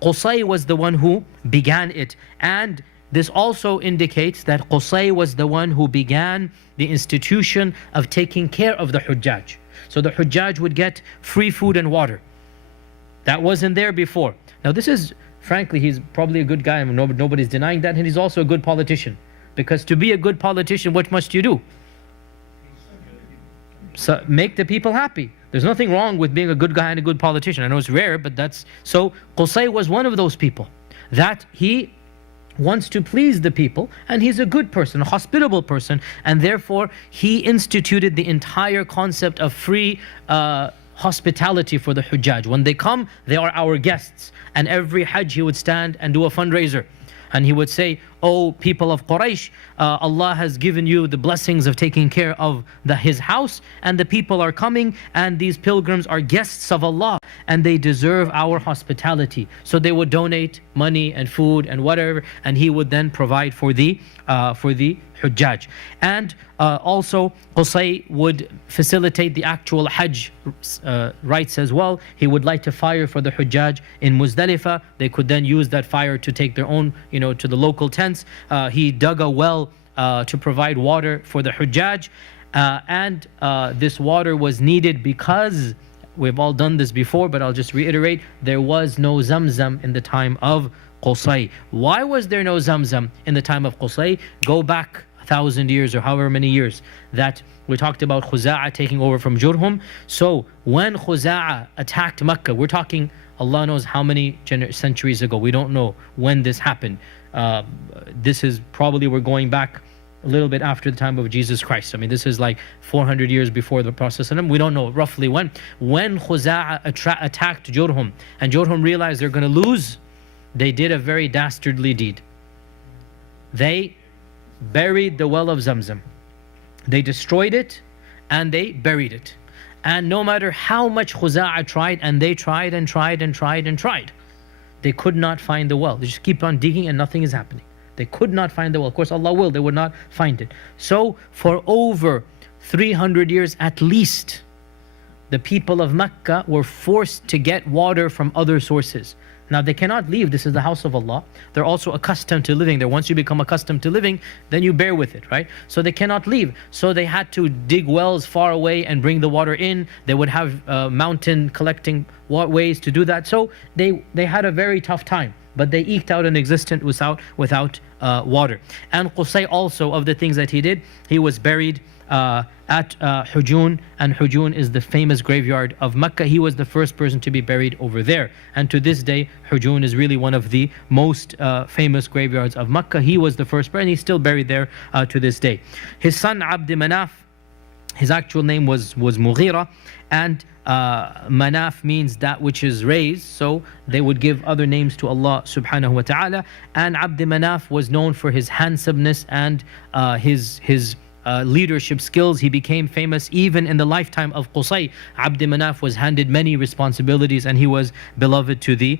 Qusay was the one who began it. And this also indicates that Qusay was the one who began the institution of taking care of the Hujjaj. So the Hujjaj would get free food and water. That wasn't there before. Now this is, frankly, he's probably a good guy, and nobody's denying that, and he's also a good politician. Because to be a good politician, what must you do? So make the people happy. There's nothing wrong with being a good guy and a good politician. I know it's rare, but that's... So Qusay was one of those people, that he wants to please the people, and he's a good person, a hospitable person, and therefore he instituted the entire concept of free hospitality for the Hujjaj. When they come, they are our guests. And every Hajj he would stand and do a fundraiser. And he would say, "Oh people of Quraysh, Allah has given you the blessings of taking care of His house, and the people are coming, and these pilgrims are guests of Allah, and they deserve our hospitality." So they would donate money and food and whatever, and he would then provide for the Hujjaj. And also Qusay would facilitate the actual Hajj rites as well. He would light a fire for the Hujjaj in Muzdalifah. They could then use that fire to take their own, to the local tents. He dug a well to provide water for the Hujjaj. And this water was needed because, we've all done this before, but I'll just reiterate, there was no Zamzam in the time of Qusay. Why was there no Zamzam in the time of Qusay? Go back 1,000 years or however many years that we talked about Khuza'a taking over from Jurhum. So when Khuza'a attacked Mecca, we're talking, Allah knows how many centuries ago. We don't know when this happened. This is probably, we're going back a little bit after the time of Jesus Christ. I mean, this is like 400 years before the Prophet ﷺ. We don't know roughly when. When Khuza'a attacked Jurhum, and Jurhum realized they're going to lose, they did a very dastardly deed. They buried the well of Zamzam. They destroyed it and they buried it. And no matter how much Khuza'a tried, and they tried, they could not find the well. They just keep on digging and nothing is happening. They could not find the well. Of course, Allah will, they would not find it. So for over 300 years at least, the people of Mecca were forced to get water from other sources. Now they cannot leave, this is the house of Allah. They're also accustomed to living there. Once you become accustomed to living, then you bear with it, right? So they cannot leave. So they had to dig wells far away and bring the water in. They would have mountain collecting ways to do that. So they had a very tough time, but they eked out an existence without water. And Qusay also, of the things that he did, he was buried at Hujun, and Hujun is the famous graveyard of Mecca. He was the first person to be buried over there, and to this day Hujun is really one of the most famous graveyards of Mecca. He was the first person, he's still buried there to this day. His son Abd Manaf, his actual name was Mughira, and Manaf means that which is raised, so they would give other names to Allah subhanahu wa ta'ala. And Abd Manaf was known for his handsomeness and his leadership skills. He became famous even in the lifetime of Qusay. Abd Manaf was handed many responsibilities and he was beloved to the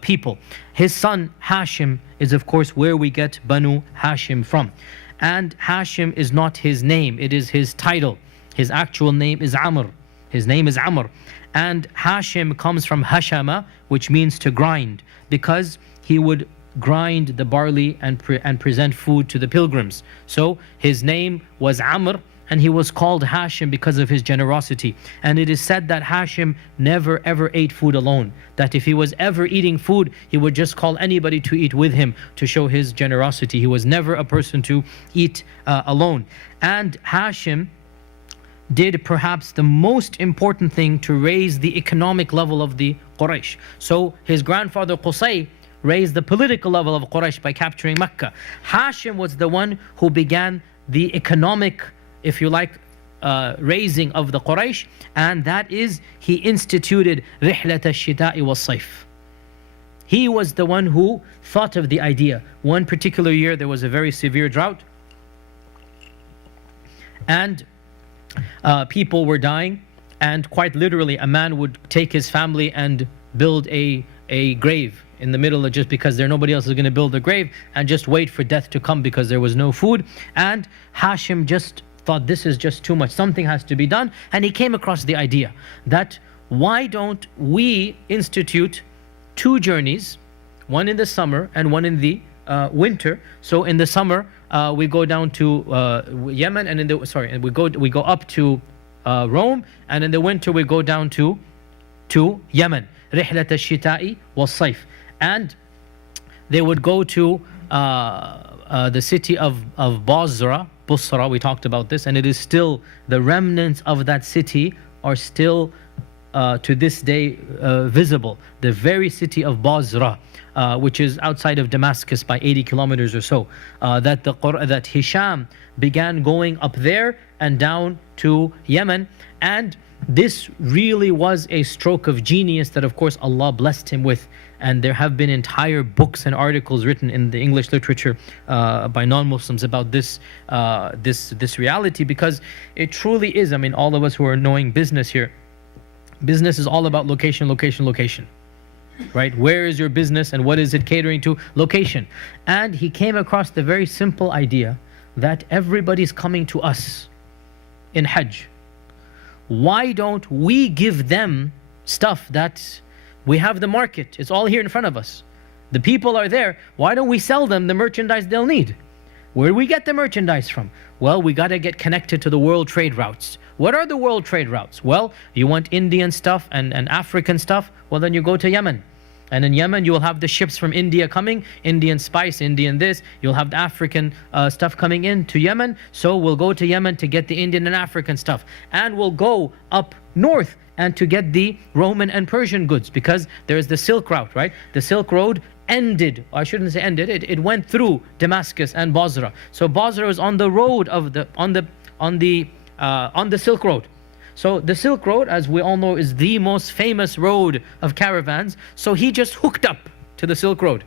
people. His son Hashim is of course where we get Banu Hashim from. And Hashim is not his name, it is his title. His actual name is Amr. His name is Amr. And Hashim comes from Hashama, which means to grind, because he would grind the barley and present food to the pilgrims. So his name was Amr, and he was called Hashim because of his generosity. And it is said that Hashim never ever ate food alone, that if he was ever eating food, he would just call anybody to eat with him to show his generosity. He was never a person to eat alone. And Hashim did perhaps the most important thing to raise the economic level of the Quraysh. So his grandfather Qusay raised the political level of Quraysh by capturing Mecca. Hashim was the one who began the economic, if you like, raising of the Quraysh, and that is he instituted Rihlat al-Shita'i wal-Sayf. He was the one who thought of the idea. One particular year there was a very severe drought, and people were dying, and quite literally a man would take his family and build a grave in the middle of, just because nobody else is going to build a grave, and just wait for death to come because there was no food. And Hashim just thought, this is just too much, something has to be done. And he came across the idea that why don't we institute 2 journeys, one in the summer and one in the winter. So in the summer we go down to Yemen, and we go up to Rome, and in the winter we go down to Yemen. Rihlat al-Shita'i wal-Sayf. And they would go to the city of Busra, we talked about this, and it is still, the remnants of that city are still to this day visible. The very city of Basra, which is outside of Damascus by 80 kilometers or so, that Hisham began going up there and down to Yemen. And this really was a stroke of genius that of course Allah blessed him with. And there have been entire books and articles written in the English literature by non-Muslims about this reality, because it truly is. I mean, all of us who are knowing business here, business is all about location, location, location, right? Where is your business and what is it catering to? Location. And he came across the very simple idea that everybody's coming to us in Hajj. Why don't we give them stuff that we have? The market, it's all here in front of us. The people are there. Why don't we sell them the merchandise they'll need? Where do we get the merchandise from? Well, we got to get connected to the world trade routes. What are the world trade routes? Well, you want Indian stuff and African stuff? Well, then you go to Yemen. And in Yemen, you will have the ships from India coming, Indian spice, Indian this. You'll have the African stuff coming in to Yemen. So we'll go to Yemen to get the Indian and African stuff. And we'll go up north and to get the Roman and Persian goods, because there's the Silk Route, right? The Silk Road ended, I shouldn't say ended, it went through Damascus and Basra. So Basra is on the road of on the Silk Road. So the Silk Road, as we all know, is the most famous road of caravans. So he just hooked up to the Silk Road,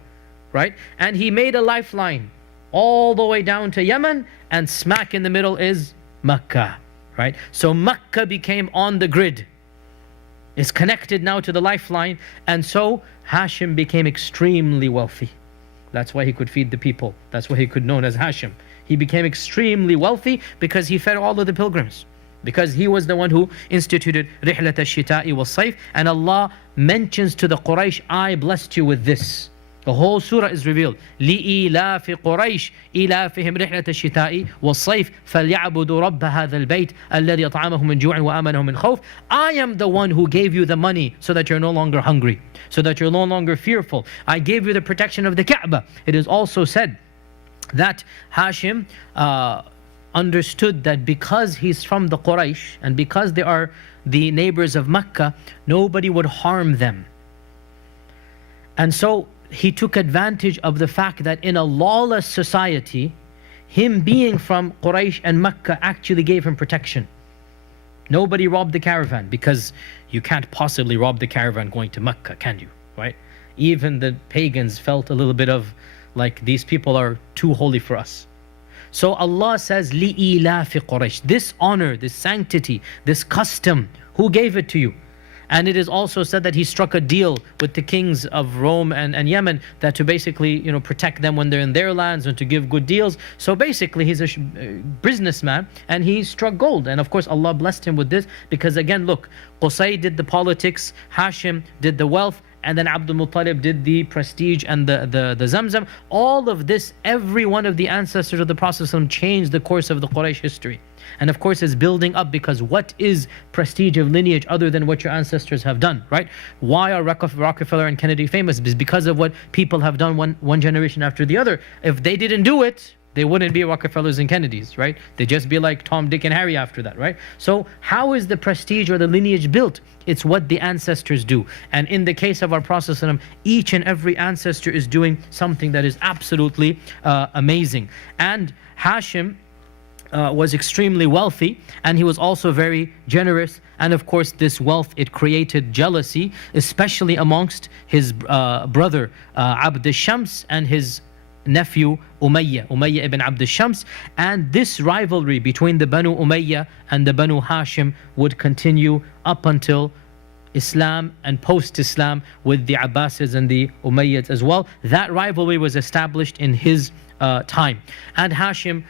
right? And he made a lifeline all the way down to Yemen, and smack in the middle is Mecca, right? So Mecca became on the grid. It's connected now to the lifeline, and so Hashim became extremely wealthy. That's why he could feed the people. That's why he could be known as Hashim. He became extremely wealthy because he fed all of the pilgrims. Because he was the one who instituted Rihlat al-Shita'i wal-Sayf. And Allah mentions to the Quraysh, I blessed you with this. The whole surah is revealed. لِإِيلَافِ قُرَيْشِ إِيلَافِهِمْ رِحْلَةَ الشِّتَاءِ وَالصَّيْفِ فَلْيَعْبُدُوا رَبَّ هَذَا الْبَيْتِ الَّذِي أَطْعَمَهُم مِّن جُوعٍ وَآمَنَهُم مِّن خَوْفٍ. I am the one who gave you the money so that you're no longer hungry, so that you're no longer fearful. I gave you the protection of the Kaaba. It is also said that Hashim understood that because he's from the Quraysh and because they are the neighbors of Mecca, nobody would harm them. And so he took advantage of the fact that in a lawless society, him being from Quraysh and Mecca actually gave him protection. Nobody robbed the caravan, because you can't possibly rob the caravan going to Mecca, can you? Right? Even the pagans felt a little bit of like, these people are too holy for us. So Allah says, لِإِيلَافِ قُرَيْشٍ. This honor, this sanctity, this custom, who gave it to you? And it is also said that he struck a deal with the kings of Rome and Yemen, that to basically, protect them when they're in their lands and to give good deals. So basically he's a businessman and he struck gold. And of course Allah blessed him with this, because again, look, Qusay did the politics, Hashim did the wealth, and then Abdul Muttalib did the prestige and the Zamzam. All of this, every one of the ancestors of the Prophet ﷺ changed the course of the Quraysh history. And of course it's building up, because what is prestige of lineage other than what your ancestors have done, right? Why are Rockefeller and Kennedy famous? It's because of what people have done one generation after the other. If they didn't do it, they wouldn't be Rockefellers and Kennedys, right? They'd just be like Tom, Dick and Harry after that, right? So how is the prestige or the lineage built? It's what the ancestors do. And in the case of our Prophet ﷺ, each and every ancestor is doing something that is absolutely amazing. And Hashim was extremely wealthy, and he was also very generous. And of course this wealth, it created jealousy, especially amongst his brother Abd al-Shams and his nephew Umayyah ibn Abd al-Shams. And this rivalry between the Banu Umayyah and the Banu Hashim would continue up until Islam and post-Islam, with the Abbasids and the Umayyads as well. That rivalry was established in his time. And Hashim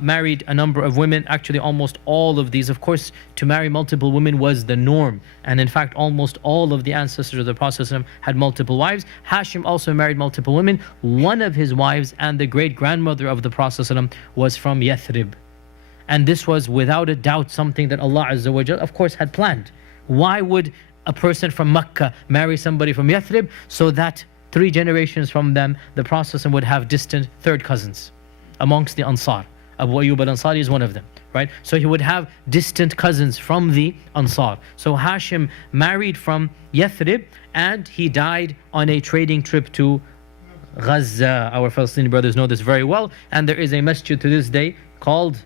married a number of women, actually almost all of these. Of course, to marry multiple women was the norm, and in fact almost all of the ancestors of the Prophet ﷺ had multiple wives. Hashim also married multiple women. One of his wives and the great-grandmother of the Prophet ﷺ was from Yathrib. And this was without a doubt something that Allah Azza wa Jal, of course, had planned. Why would a person from Mecca marry somebody from Yathrib? So that 3 generations from them, the Prophet would have distant third cousins amongst the Ansar. Abu Ayyub al-Ansari is one of them, right? So he would have distant cousins from the Ansar. So Hashim married from Yathrib, and he died on a trading trip to Gaza. Our Palestinian brothers know this very well. And there is a masjid to this day called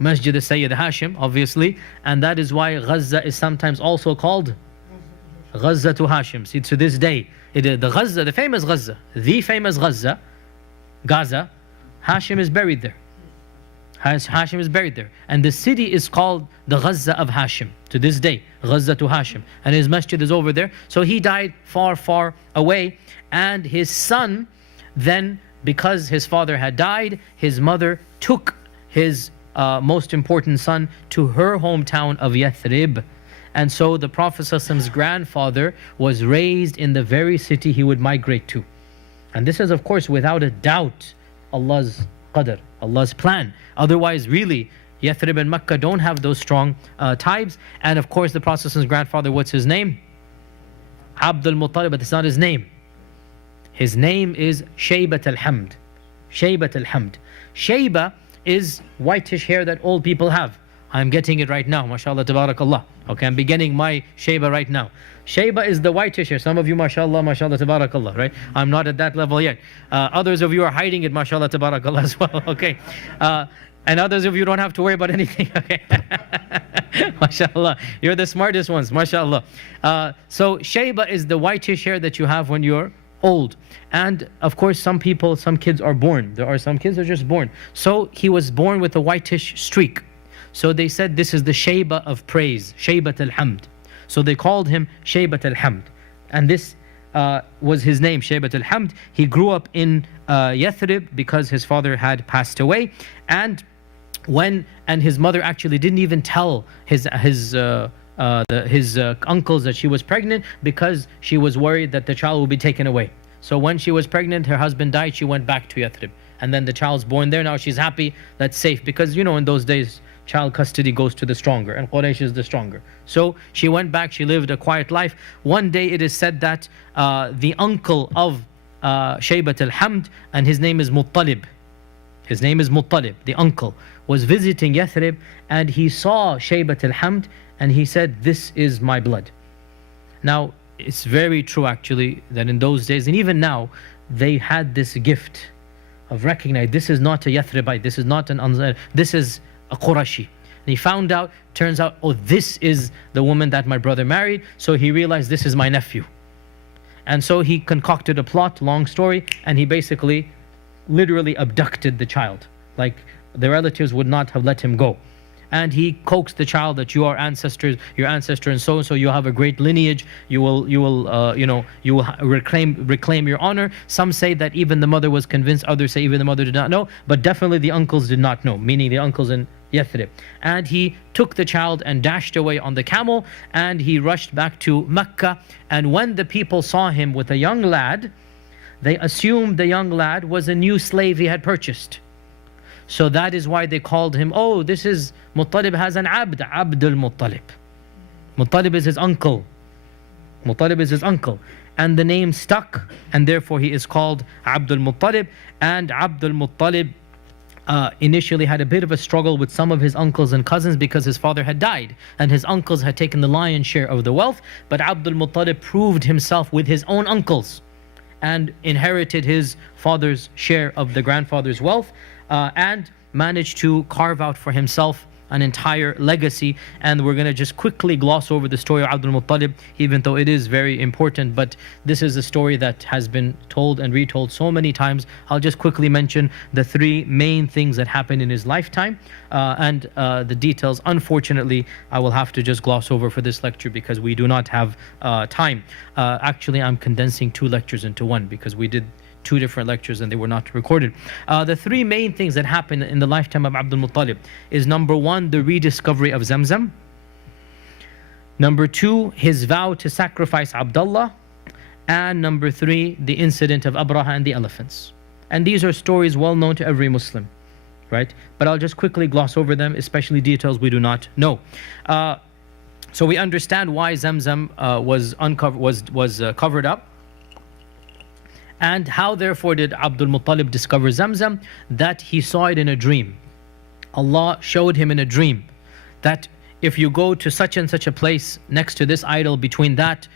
Masjid al-Sayyid Hashim, obviously. And that is why Gaza is sometimes also called Gaza to Hashim. See, to this day, the famous Gaza, Gaza, Hashim is buried there. Hashim is buried there. And the city is called the Gaza of Hashim. To this day, Gaza to Hashim. And his masjid is over there. So he died far, far away. And his son, then, because his father had died, his mother took his most important son to her hometown of Yathrib. And so the Prophet ﷺ's grandfather was raised in the very city he would migrate to. And this is, of course, without a doubt, Allah's qadr, Allah's plan. Otherwise, really, Yathrib and Makkah don't have those strong ties. And of course, the Prophet ﷺ's grandfather, what's his name? Abdul Muttalib, but that's not his name. His name is Shaybat al-Hamd. Shaybat al-Hamd. Shayba is whitish hair that old people have. I'm getting it right now, mashallah, tabarakallah. Okay, I'm beginning my Shayba right now. Shayba is the whitish hair. Some of you, mashallah, mashallah, tabarakallah, right? I'm not at that level yet. Others of you are hiding it, mashallah, tabarakallah as well, okay? And others of you don't have to worry about anything, okay? Mashallah, you're the smartest ones, mashallah. So Shayba is the whitish hair that you have when you're old. And of course, some kids are born. There are some kids that are just born. So he was born with a whitish streak. So they said this is the Shayba of praise, Shaybat al-Hamd. So they called him Shaybat al-Hamd. And this was his name, Shaybat al-Hamd. He grew up in Yathrib because his father had passed away, and his mother actually didn't even tell his uncles that she was pregnant, because she was worried that the child would be taken away. So when she was pregnant, her husband died, she went back to Yathrib, and then the child's born there. Now she's happy, that's safe, because in those days child custody goes to the stronger, and Quraysh is the stronger. So she went back, she lived a quiet life. One day it is said that the uncle of Shaybat al-Hamd, and his name is Muttalib, the uncle, was visiting Yathrib, and he saw Shaybat al-Hamd, and he said, "This is my blood." Now, it's very true actually that in those days, and even now, they had this gift of recognizing this is not a Yathribite, this is not an Ansar, this is a Qurashi. And he found out, turns out, oh, this is the woman that my brother married, so he realized this is my nephew. And so he concocted a plot, long story, and he basically literally abducted the child. Like, the relatives would not have let him go. And he coaxed the child that your ancestor and so you have a great lineage, you will reclaim your honor. Some say that even the mother was convinced, others say even the mother did not know, but definitely the uncles did not know, meaning the uncles in Yathrib. And he took the child and dashed away on the camel, and he rushed back to Mecca. And when the people saw him with a young lad, they assumed the young lad was a new slave he had purchased. So that is why they called him, oh, this is, Muttalib has an Abd al-Muttalib. Muttalib is his uncle. And the name stuck, and therefore he is called Abdul Muttalib. And Abdul Muttalib initially had a bit of a struggle with some of his uncles and cousins, because his father had died and his uncles had taken the lion's share of the wealth. But Abdul Muttalib proved himself with his own uncles and inherited his father's share of the grandfather's wealth, and managed to carve out for himself an entire legacy. And we're going to just quickly gloss over the story of Abdul Muttalib, even though it is very important, but this is a story that has been told and retold so many times. I'll just quickly mention the three main things that happened in his lifetime, and the details, unfortunately, I will have to just gloss over for this lecture because we do not have time. Actually, I'm condensing 2 lectures into one, because we did 2 different lectures and they were not recorded. The 3 main things that happened in the lifetime of Abdul Muttalib is, number 1, the rediscovery of Zamzam. Number 2, his vow to sacrifice Abdullah. And number 3, the incident of Abraha and the elephants. And these are stories well known to every Muslim, right? But I'll just quickly gloss over them, especially details we do not know. So we understand why Zamzam was covered up. And how therefore did Abdul Muttalib discover Zamzam? That he saw it in a dream. Allah showed him in a dream that if you go to such and such a place next to this idol, between that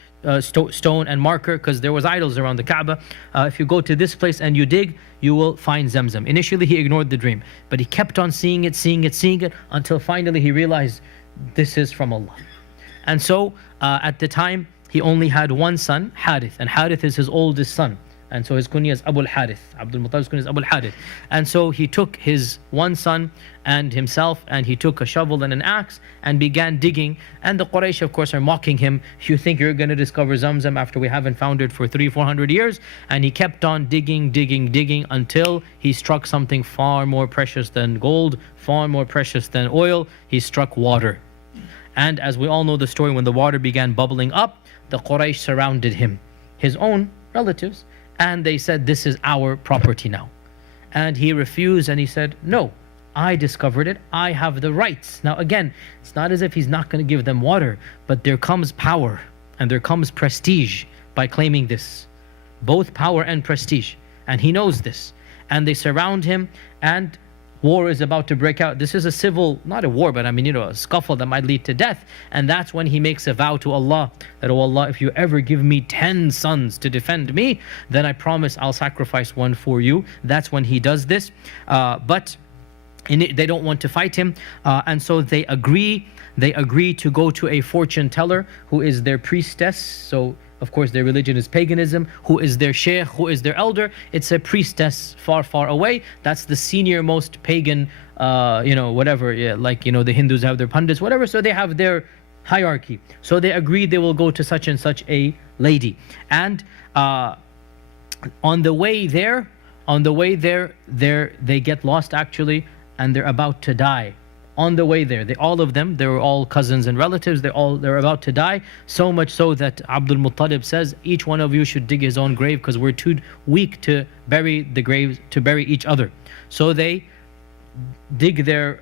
stone and marker, because there was idols around the Kaaba, if you go to this place and you dig, you will find Zamzam. Initially he ignored the dream, but he kept on seeing it, until finally he realized this is from Allah. And so at the time he only had one son, Harith, and Harith is his oldest son. And so his kunya is Abu al-Harith. Abdul Muttalib's kunya is Abu al-Harith. And so he took his one son and himself, and he took a shovel and an axe and began digging. And the Quraysh, of course, are mocking him. You think you're going to discover Zamzam after we haven't found it for 300-400 years? And he kept on digging until he struck something far more precious than gold, far more precious than oil. He struck water. And as we all know the story, when the water began bubbling up, the Quraysh surrounded him, his own relatives, and they said, this is our property now. And he refused, and he said, no, I discovered it, I have the rights. Now again, it's not as if he's not going to give them water, but there comes power and there comes prestige by claiming this, both power and prestige, and he knows this. And they surround him, and war is about to break out. This is a civil, not a war, but a scuffle that might lead to death. And that's when he makes a vow to Allah that, oh Allah, if you ever give me 10 sons to defend me, then I promise I'll sacrifice one for you. That's when he does this. But they don't want to fight him. And so they agree to go to a fortune teller who is their priestess. So of course, their religion is paganism. Who is their sheikh? Who is their elder? It's a priestess far, far away. That's the senior most pagan, whatever. Yeah, the Hindus have their pundits, whatever. So they have their hierarchy. So they agree they will go to such and such a lady. And on the way there, they get lost actually, and they're about to die. On the way there, all of them, they were all cousins and relatives. They're about to die. So much so that Abdul Muttalib says, each one of you should dig his own grave because we're too weak to bury the graves, to bury each other. So they dig their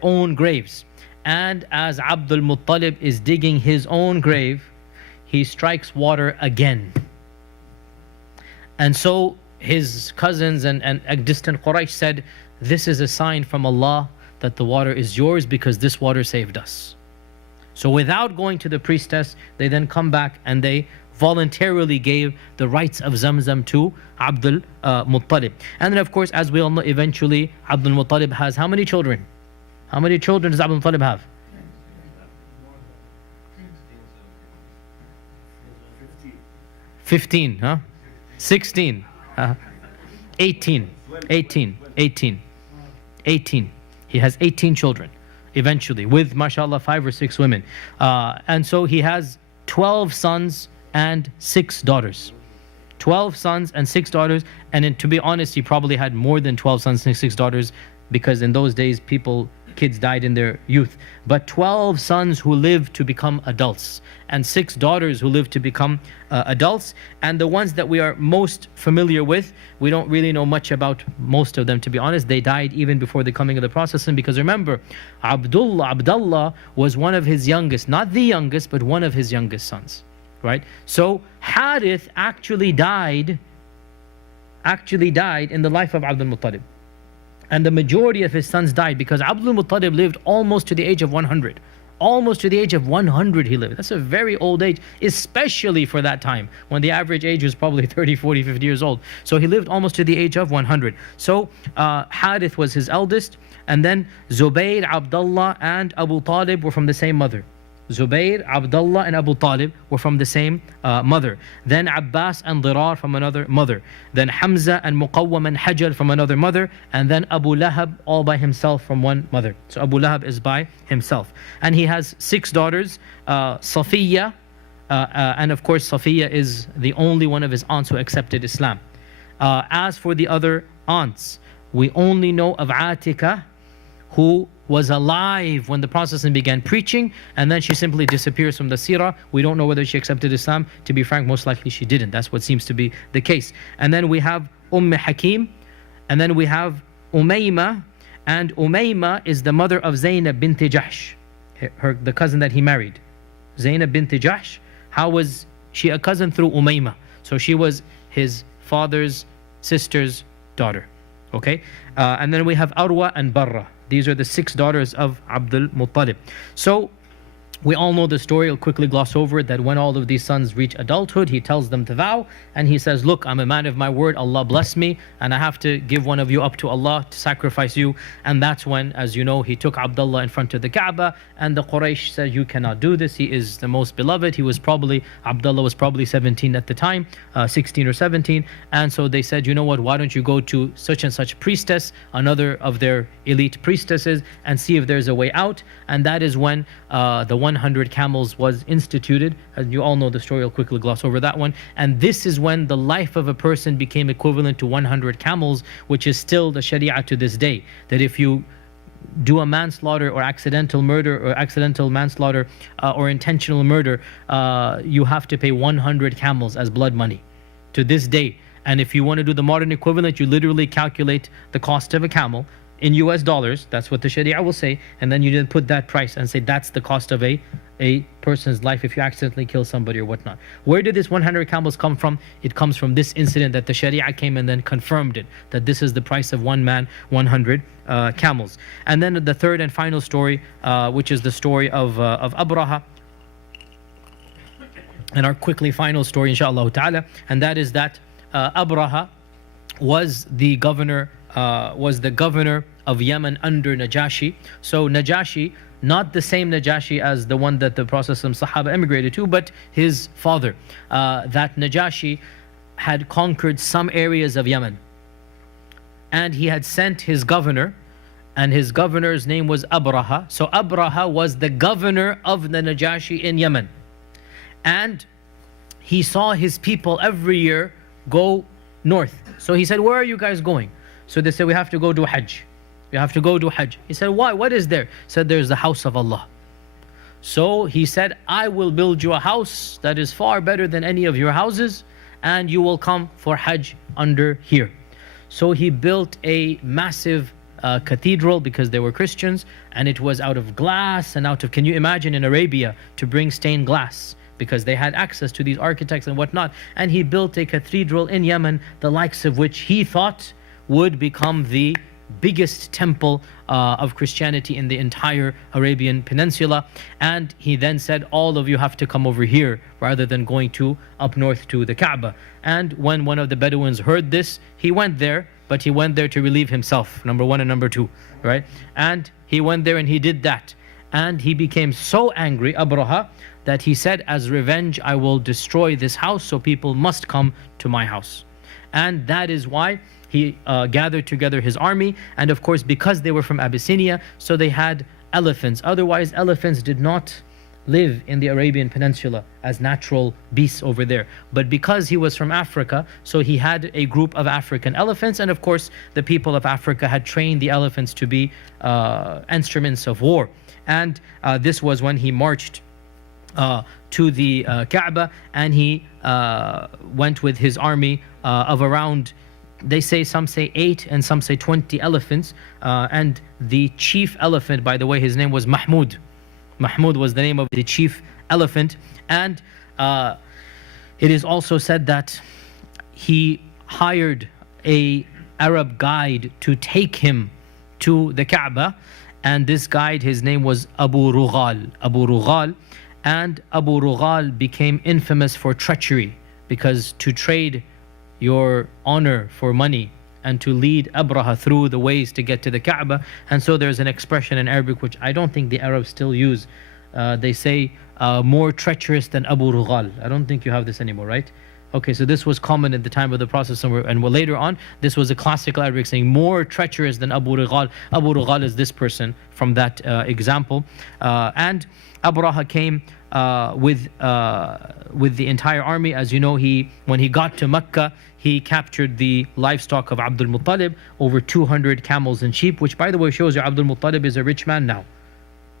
own graves. And as Abdul Muttalib is digging his own grave, he strikes water again. And so his cousins and distant Quraysh said, this is a sign from Allah that the water is yours because this water saved us. So without going to the priestess, they then come back and they voluntarily gave the rights of Zamzam to Abdul Muttalib. And then of course, as we all know, eventually Abdul Muttalib has how many children? How many children does Abdul Muttalib have? 15, huh? 16, 18. He has 18 children eventually, with mashallah 5 or 6 women. And so he has 12 sons and 6 daughters. 12 sons and 6 daughters. And then, to be honest, he probably had more than 12 sons and 6 daughters, because in those days kids died in their youth. But 12 sons who lived to become adults, and 6 daughters who lived to become adults. And the ones that we are most familiar with, we don't really know much about most of them, to be honest. They died even before the coming of the Prophet. Because remember, Abdullah was one of his youngest, not the youngest, but one of his youngest sons, right? So Harith actually died in the life of Abdul Muttalib. And the majority of his sons died because Abdul Muttalib lived almost to the age of 100. Almost to the age of 100 he lived. That's a very old age, especially for that time, when the average age was probably 30, 40, 50 years old. So he lived almost to the age of 100. So Harith was his eldest, and then Zubayr, Abdullah, and Abu Talib were from the same mother. Zubayr, Abdullah, and Abu Talib were from the same mother. Then Abbas and Dirar from another mother. Then Hamza and Muqawwam and Hajar from another mother. And then Abu Lahab all by himself from one mother. So Abu Lahab is by himself. And he has 6 daughters, Safiya, and of course Safiya is the only one of his aunts who accepted Islam. As for the other aunts, we only know of Atika, who was alive when the Prophet began preaching, and then she simply disappears from the seerah. We don't know whether she accepted Islam. To be frank, most likely she didn't. That's what seems to be the case. And then we have Hakim, and then we have Umayma, and Umayma is the mother of Zaynab bint Jahsh, the cousin that he married. Zaynab bint Jahsh, how was she a cousin? Through Umayma. So she was his father's sister's daughter. Okay? And then we have Arwa and Barra. These are the 6 daughters of Abdul Muttalib. So we all know the story. I'll quickly gloss over it, that when all of these sons reach adulthood, he tells them to vow, and he says, look, I'm a man of my word, Allah bless me, and I have to give one of you up to Allah to sacrifice you. And that's when, as you know, he took Abdullah in front of the Kaaba, and the Quraysh said, you cannot do this, he is the most beloved. Abdullah was probably 17 at the time, 16 or 17, and so they said, you know what, why don't you go to such and such priestess, another of their elite priestesses, and see if there's a way out. And that is when the 100 camels was instituted. As you all know the story, I'll quickly gloss over that one. And this is when the life of a person became equivalent to 100 camels, which is still the Sharia to this day. That if you do a manslaughter or accidental murder or accidental manslaughter or intentional murder, you have to pay 100 camels as blood money to this day. And if you want to do the modern equivalent, you literally calculate the cost of a camel in US dollars. That's what the Sharia will say, and then you then put that price and say that's the cost of a person's life if you accidentally kill somebody or whatnot. Where did this 100 camels come from? It comes from this incident that the Sharia came and then confirmed it, that this is the price of one man, 100 camels. And then the third and final story, which is the story of Abraha, and our quickly final story inshallah ta'ala, and that is that Abraha was the governor of Yemen under Najashi. So Najashi, not the same Najashi as the one that the Prophet Sahaba emigrated to, but his father. That Najashi had conquered some areas of Yemen, and he had sent his governor, and his governor's name was Abraha. So Abraha was the governor of the Najashi in Yemen, and he saw his people every year go north. So he said, where are you guys going? So they said, we have to go do Hajj. We have to go do Hajj. He said, why? What is there? He said, there's the house of Allah. So he said, I will build you a house that is far better than any of your houses, and you will come for Hajj under here. So he built a massive cathedral, because they were Christians, and it was out of glass and out of, can you imagine in Arabia to bring stained glass? Because they had access to these architects and whatnot. And he built a cathedral in Yemen, the likes of which he thought would become the biggest temple of Christianity in the entire Arabian Peninsula. And he then said, all of you have to come over here rather than going to up north to the Kaaba. And when one of the Bedouins heard this, he went there, but he went there to relieve himself, number one and number two, right? And he went there and he did that. And he became so angry, Abraha, that he said, as revenge, I will destroy this house, so people must come to my house. And that is why he gathered together his army. And of course, because they were from Abyssinia, so they had elephants. Otherwise, elephants did not live in the Arabian Peninsula as natural beasts over there. But because he was from Africa, so he had a group of African elephants. And of course, the people of Africa had trained the elephants to be instruments of war. And this was when he marched to the Kaaba, and he went with his army of around, they say, some say 8 and some say 20 elephants. And the chief elephant, by the way, his name was Mahmud. Mahmud was the name of the chief elephant. And it is also said that he hired a Arab guide to take him to the Kaaba. And this guide, his name was Abu Rughal. Abu Rughal. And Abu Rughal became infamous for treachery, because to trade your honor for money and to lead Abraha through the ways to get to the Kaaba. And so there's an expression in Arabic which I don't think the Arabs still use. They say, more treacherous than Abu Rughal. I don't think you have this anymore, right? Okay, so this was common at the time of the Prophet, and later on, this was a classical Arabic saying, more treacherous than Abu Rughal. Abu Rughal is this person from that example. And Abraha came with the entire army. As you know, when he got to Mecca, he captured the livestock of Abdul Muttalib, over 200 camels and sheep, which by the way shows you Abdul Muttalib is a rich man now.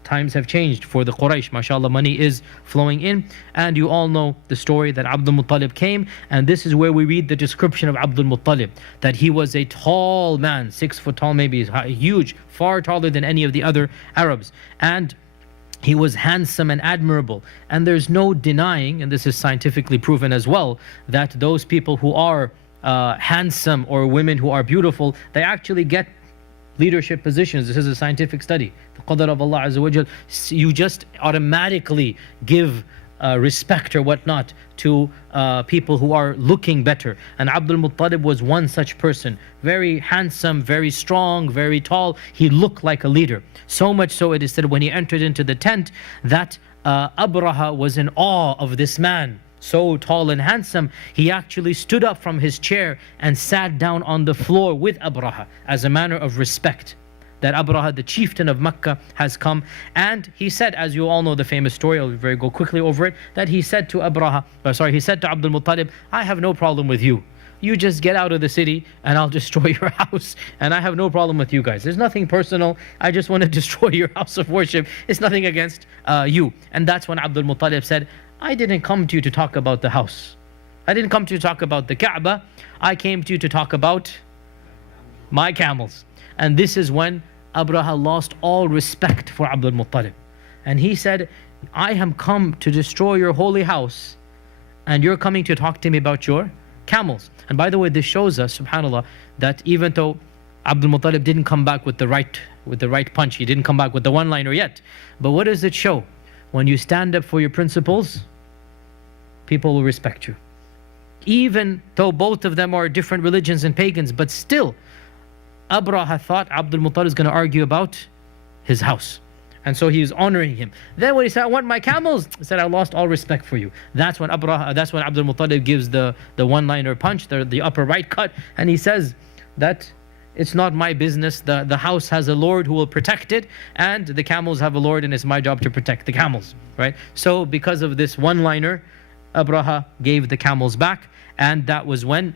Times have changed for the Quraysh, mashallah, money is flowing in. And you all know the story that Abdul Muttalib came, and this is where we read the description of Abdul Muttalib, that he was a tall man, 6 foot tall, maybe huge, far taller than any of the other Arabs. And he was handsome and admirable. And there's no denying, and this is scientifically proven as well, that those people who are handsome, or women who are beautiful, they actually get leadership positions. This is a scientific study. The qadr of Allah Azza wa Jal, you just automatically give respect or whatnot to people who are looking better. And Abdul Muttalib was one such person. Very handsome, very strong, very tall. He looked like a leader. So much so, it is said when he entered into the tent that Abraha was in awe of this man. So tall and handsome, he actually stood up from his chair and sat down on the floor with Abraha as a manner of respect. That Abraha, the chieftain of Mecca, has come. And he said, as you all know the famous story, I'll go quickly over it, that he said to he said to Abdul Muttalib, I have no problem with you. You just get out of the city and I'll destroy your house. And I have no problem with you guys. There's nothing personal. I just want to destroy your house of worship. It's nothing against you. And that's when Abdul Muttalib said, I didn't come to you to talk about the house. I didn't come to you to talk about the Kaaba. I came to you to talk about my camels. And this is when Abraha lost all respect for Abdul Muttalib. And he said, I have come to destroy your holy house, and you're coming to talk to me about your camels. And by the way, this shows us, subhanAllah, that even though Abdul Muttalib didn't come back with the right punch, he didn't come back with the one-liner yet. But what does it show? When you stand up for your principles, people will respect you. Even though both of them are different religions and pagans, but still, Abraha thought Abdul Muttalib is going to argue about his house. And so he is honoring him. Then when he said, I want my camels, he said, I lost all respect for you. That's when Abdul Muttalib gives the one-liner punch, the upper right cut, and he says that it's not my business. The house has a Lord who will protect it, and the camels have a Lord, and it's my job to protect the camels, right? So because of this one-liner, Abraha gave the camels back, and that was when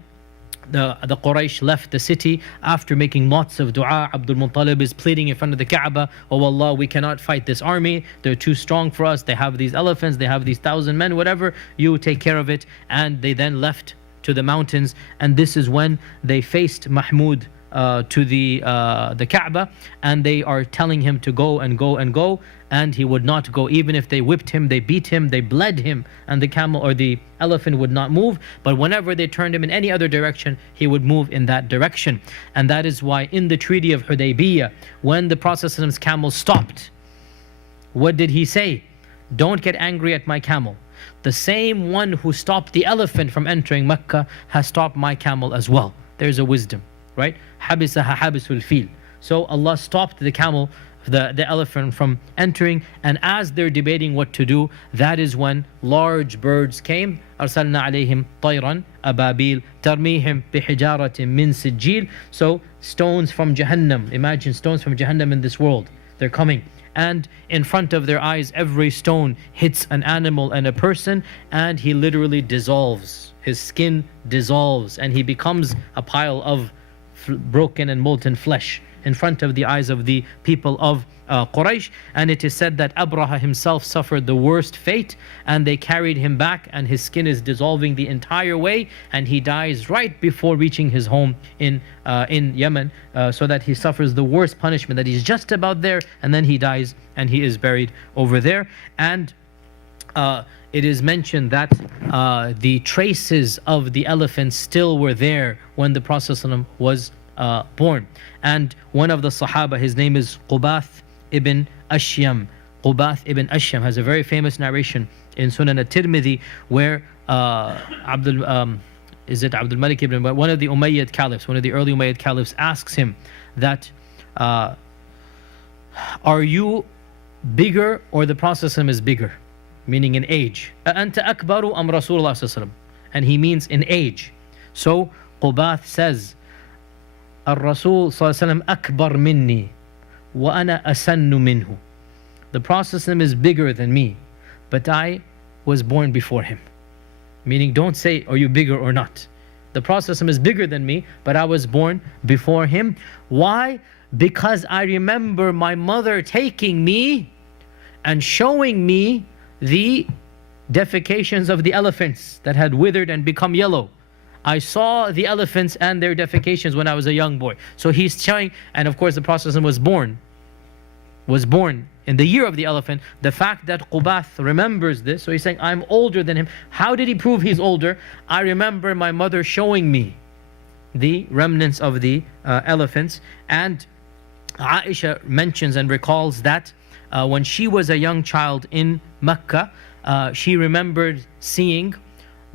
the Quraysh left the city after making lots of dua. Abdul Muttalib is pleading in front of the Kaaba, "Oh Allah, we cannot fight this army. They're too strong for us. They have these elephants, they have these 1,000 men, whatever. You take care of it." And they then left to the mountains, and this is when they faced Mahmud to the Kaaba, and they are telling him to go and go and go, and he would not go. Even if they whipped him, they beat him, they bled him, and the camel or the elephant would not move. But whenever they turned him in any other direction, he would move in that direction. And that is why in the Treaty of Hudaybiyah, when the Prophet's camel stopped, what did he say? "Don't get angry at my camel. The same one who stopped the elephant from entering Mecca has stopped my camel as well." There's a wisdom, right? Habisaha habisul fil. So Allah stopped the camel, the elephant, from entering, and as they're debating what to do, that is when large birds came. أرسلنا عليهم طيرا أبابيل ترميهم بحجارة من سجيل. So stones from Jahannam. Imagine stones from Jahannam in this world. They're coming, and in front of their eyes every stone hits an animal and a person, and he literally dissolves. His skin dissolves and he becomes a pile of broken and molten flesh in front of the eyes of the people of Quraysh. And it is said that Abraha himself suffered the worst fate, and they carried him back, and his skin is dissolving the entire way, and he dies right before reaching his home in Yemen, so that he suffers the worst punishment, that he's just about there, and then he dies and he is buried over there. And it is mentioned that the traces of the elephants still were there when the Prophet ﷺ was born. And one of the Sahaba, his name is Qubath ibn Ashyam. Qubath ibn Ashyam has a very famous narration in Sunan at-Tirmidhi where Abdul Malik ibn, one of the Umayyad caliphs, one of the early Umayyad caliphs, asks him that, "Are you bigger or the Prophet ﷺ is bigger?" Meaning in age. أَأَنْتَ أَكْبَرُ أَمْ رَسُولُ اللَّهِ صلى الله عليه وسلم? And he means in age. So Qubath says, الرسول صلى الله عليه وسلم أكبر مني وأنا أسن منه. The Prophet is bigger than me, but I was born before him. Meaning, don't say, "Are you bigger or not?" The Prophet is bigger than me, but I was born before him. Why? Because I remember my mother taking me and showing me the defecations of the elephants that had withered and become yellow. I saw the elephants and their defecations when I was a young boy. So he's showing, and of course the Prophet was born in the year of the elephant. The fact that Qubath remembers this, so he's saying, "I'm older than him." How did he prove he's older? "I remember my mother showing me the remnants of the elephants." And Aisha mentions and recalls that when she was a young child in Mecca, she remembered seeing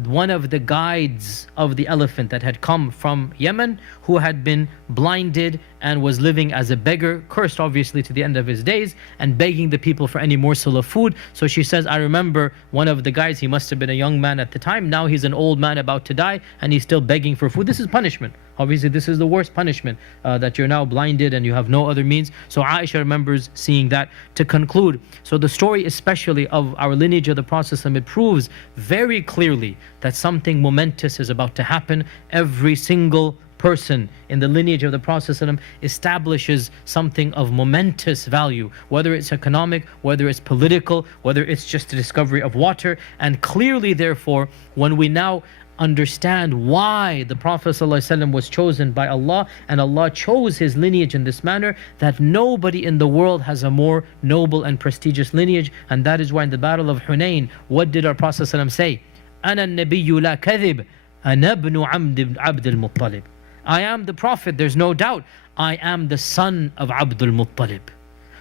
one of the guides of the elephant that had come from Yemen, who had been blinded and was living as a beggar, cursed obviously to the end of his days, and begging the people for any morsel of food. So she says, "I remember one of the guys, he must have been a young man at the time, now he's an old man about to die, and he's still begging for food." This is punishment. Obviously this is the worst punishment, that you're now blinded and you have no other means. So Aisha remembers seeing that. To conclude, so the story especially of our lineage of the Prophet, it proves very clearly that something momentous is about to happen. Every single person in the lineage of the Prophet establishes something of momentous value, whether it's economic, whether it's political, whether it's just the discovery of water. And clearly therefore, when we now understand why the Prophet ﷺ was chosen by Allah, and Allah chose his lineage in this manner, that nobody in the world has a more noble and prestigious lineage. And that is why in the Battle of Hunayn, what did our Prophet ﷺ say? أَنَا النَّبِيُّ لَا كَذِبْ أَنَا ابْنُ عَبْدِ الْمُطَّلِبِ. I am the Prophet, there's no doubt. I am the son of Abdul Muttalib.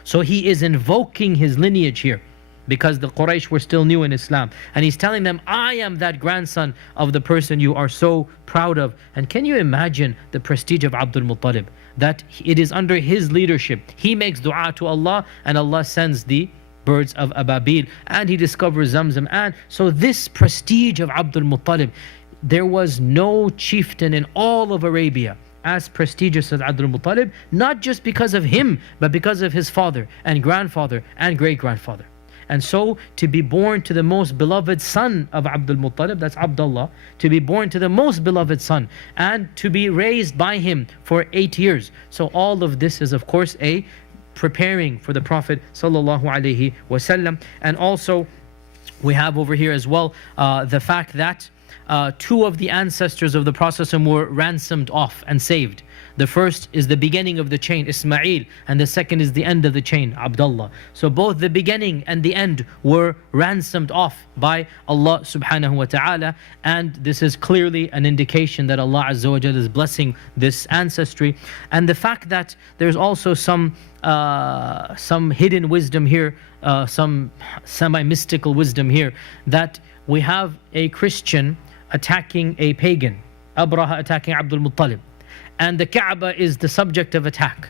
So he is invoking his lineage here, because the Quraysh were still new in Islam. And he's telling them, I am that grandson of the person you are so proud of. And can you imagine the prestige of Abdul Muttalib? That it is under his leadership. He makes dua to Allah, and Allah sends the birds of Ababil, and he discovers Zamzam. And so this prestige of Abdul Muttalib, there was no chieftain in all of Arabia as prestigious as Abdul Muttalib, not just because of him, but because of his father and grandfather and great-grandfather. And so to be born to the most beloved son of Abdul Muttalib, that's Abdullah, to be born to the most beloved son and to be raised by him for 8 years. So all of this is of course a preparing for the Prophet sallallahu alaihi wasallam. And also we have over here as well the fact that two of the ancestors of the Prophet were ransomed off and saved. The first is the beginning of the chain, Ismail, and the second is the end of the chain, Abdullah. So both the beginning and the end were ransomed off by Allah subhanahu wa ta'ala, and this is clearly an indication that Allah Azza wa Jalla is blessing this ancestry. And the fact that there's also some hidden wisdom here, some semi-mystical wisdom here, that we have a Christian attacking a pagan, Abraha attacking Abdul Muttalib, and the Kaaba is the subject of attack,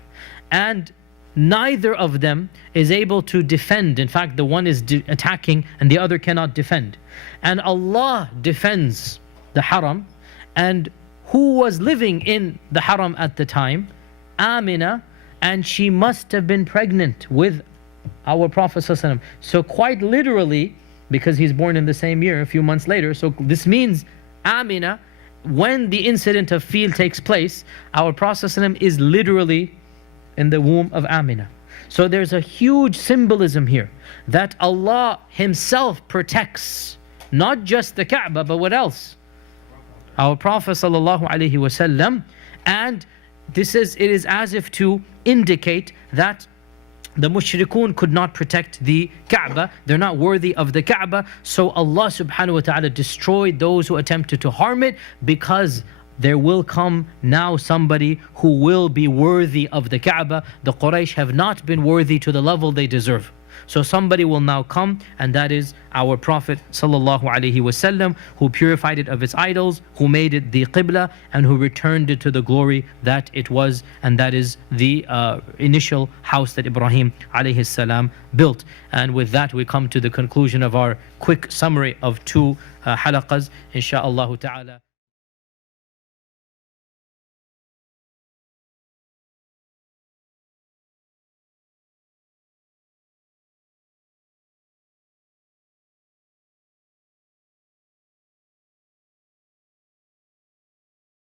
and neither of them is able to defend. In fact, the one is attacking and the other cannot defend, and Allah defends the Haram. And who was living in the Haram at the time? Amina, and she must have been pregnant with our Prophet ﷺ. So quite literally, because he's born in the same year, a few months later, so this means Amina, when the incident of Fil takes place, our Prophet ﷺ is literally in the womb of Amina. So there's a huge symbolism here that Allah Himself protects not just the Kaaba, but what else? Our Prophet ﷺ. And it is as if to indicate that the mushrikun could not protect the Kaaba. They're not worthy of the Kaaba. So Allah subhanahu wa ta'ala destroyed those who attempted to harm it, because there will come now somebody who will be worthy of the Kaaba. The Quraysh have not been worthy to the level they deserve. So somebody will now come, and that is our Prophet sallallahu alaihi wasallam, who purified it of its idols, who made it the Qibla, and who returned it to the glory that it was, and that is the initial house that Ibrahim alayhi salam built. And with that we come to the conclusion of our quick summary of two halaqas, insha'Allah ta'ala.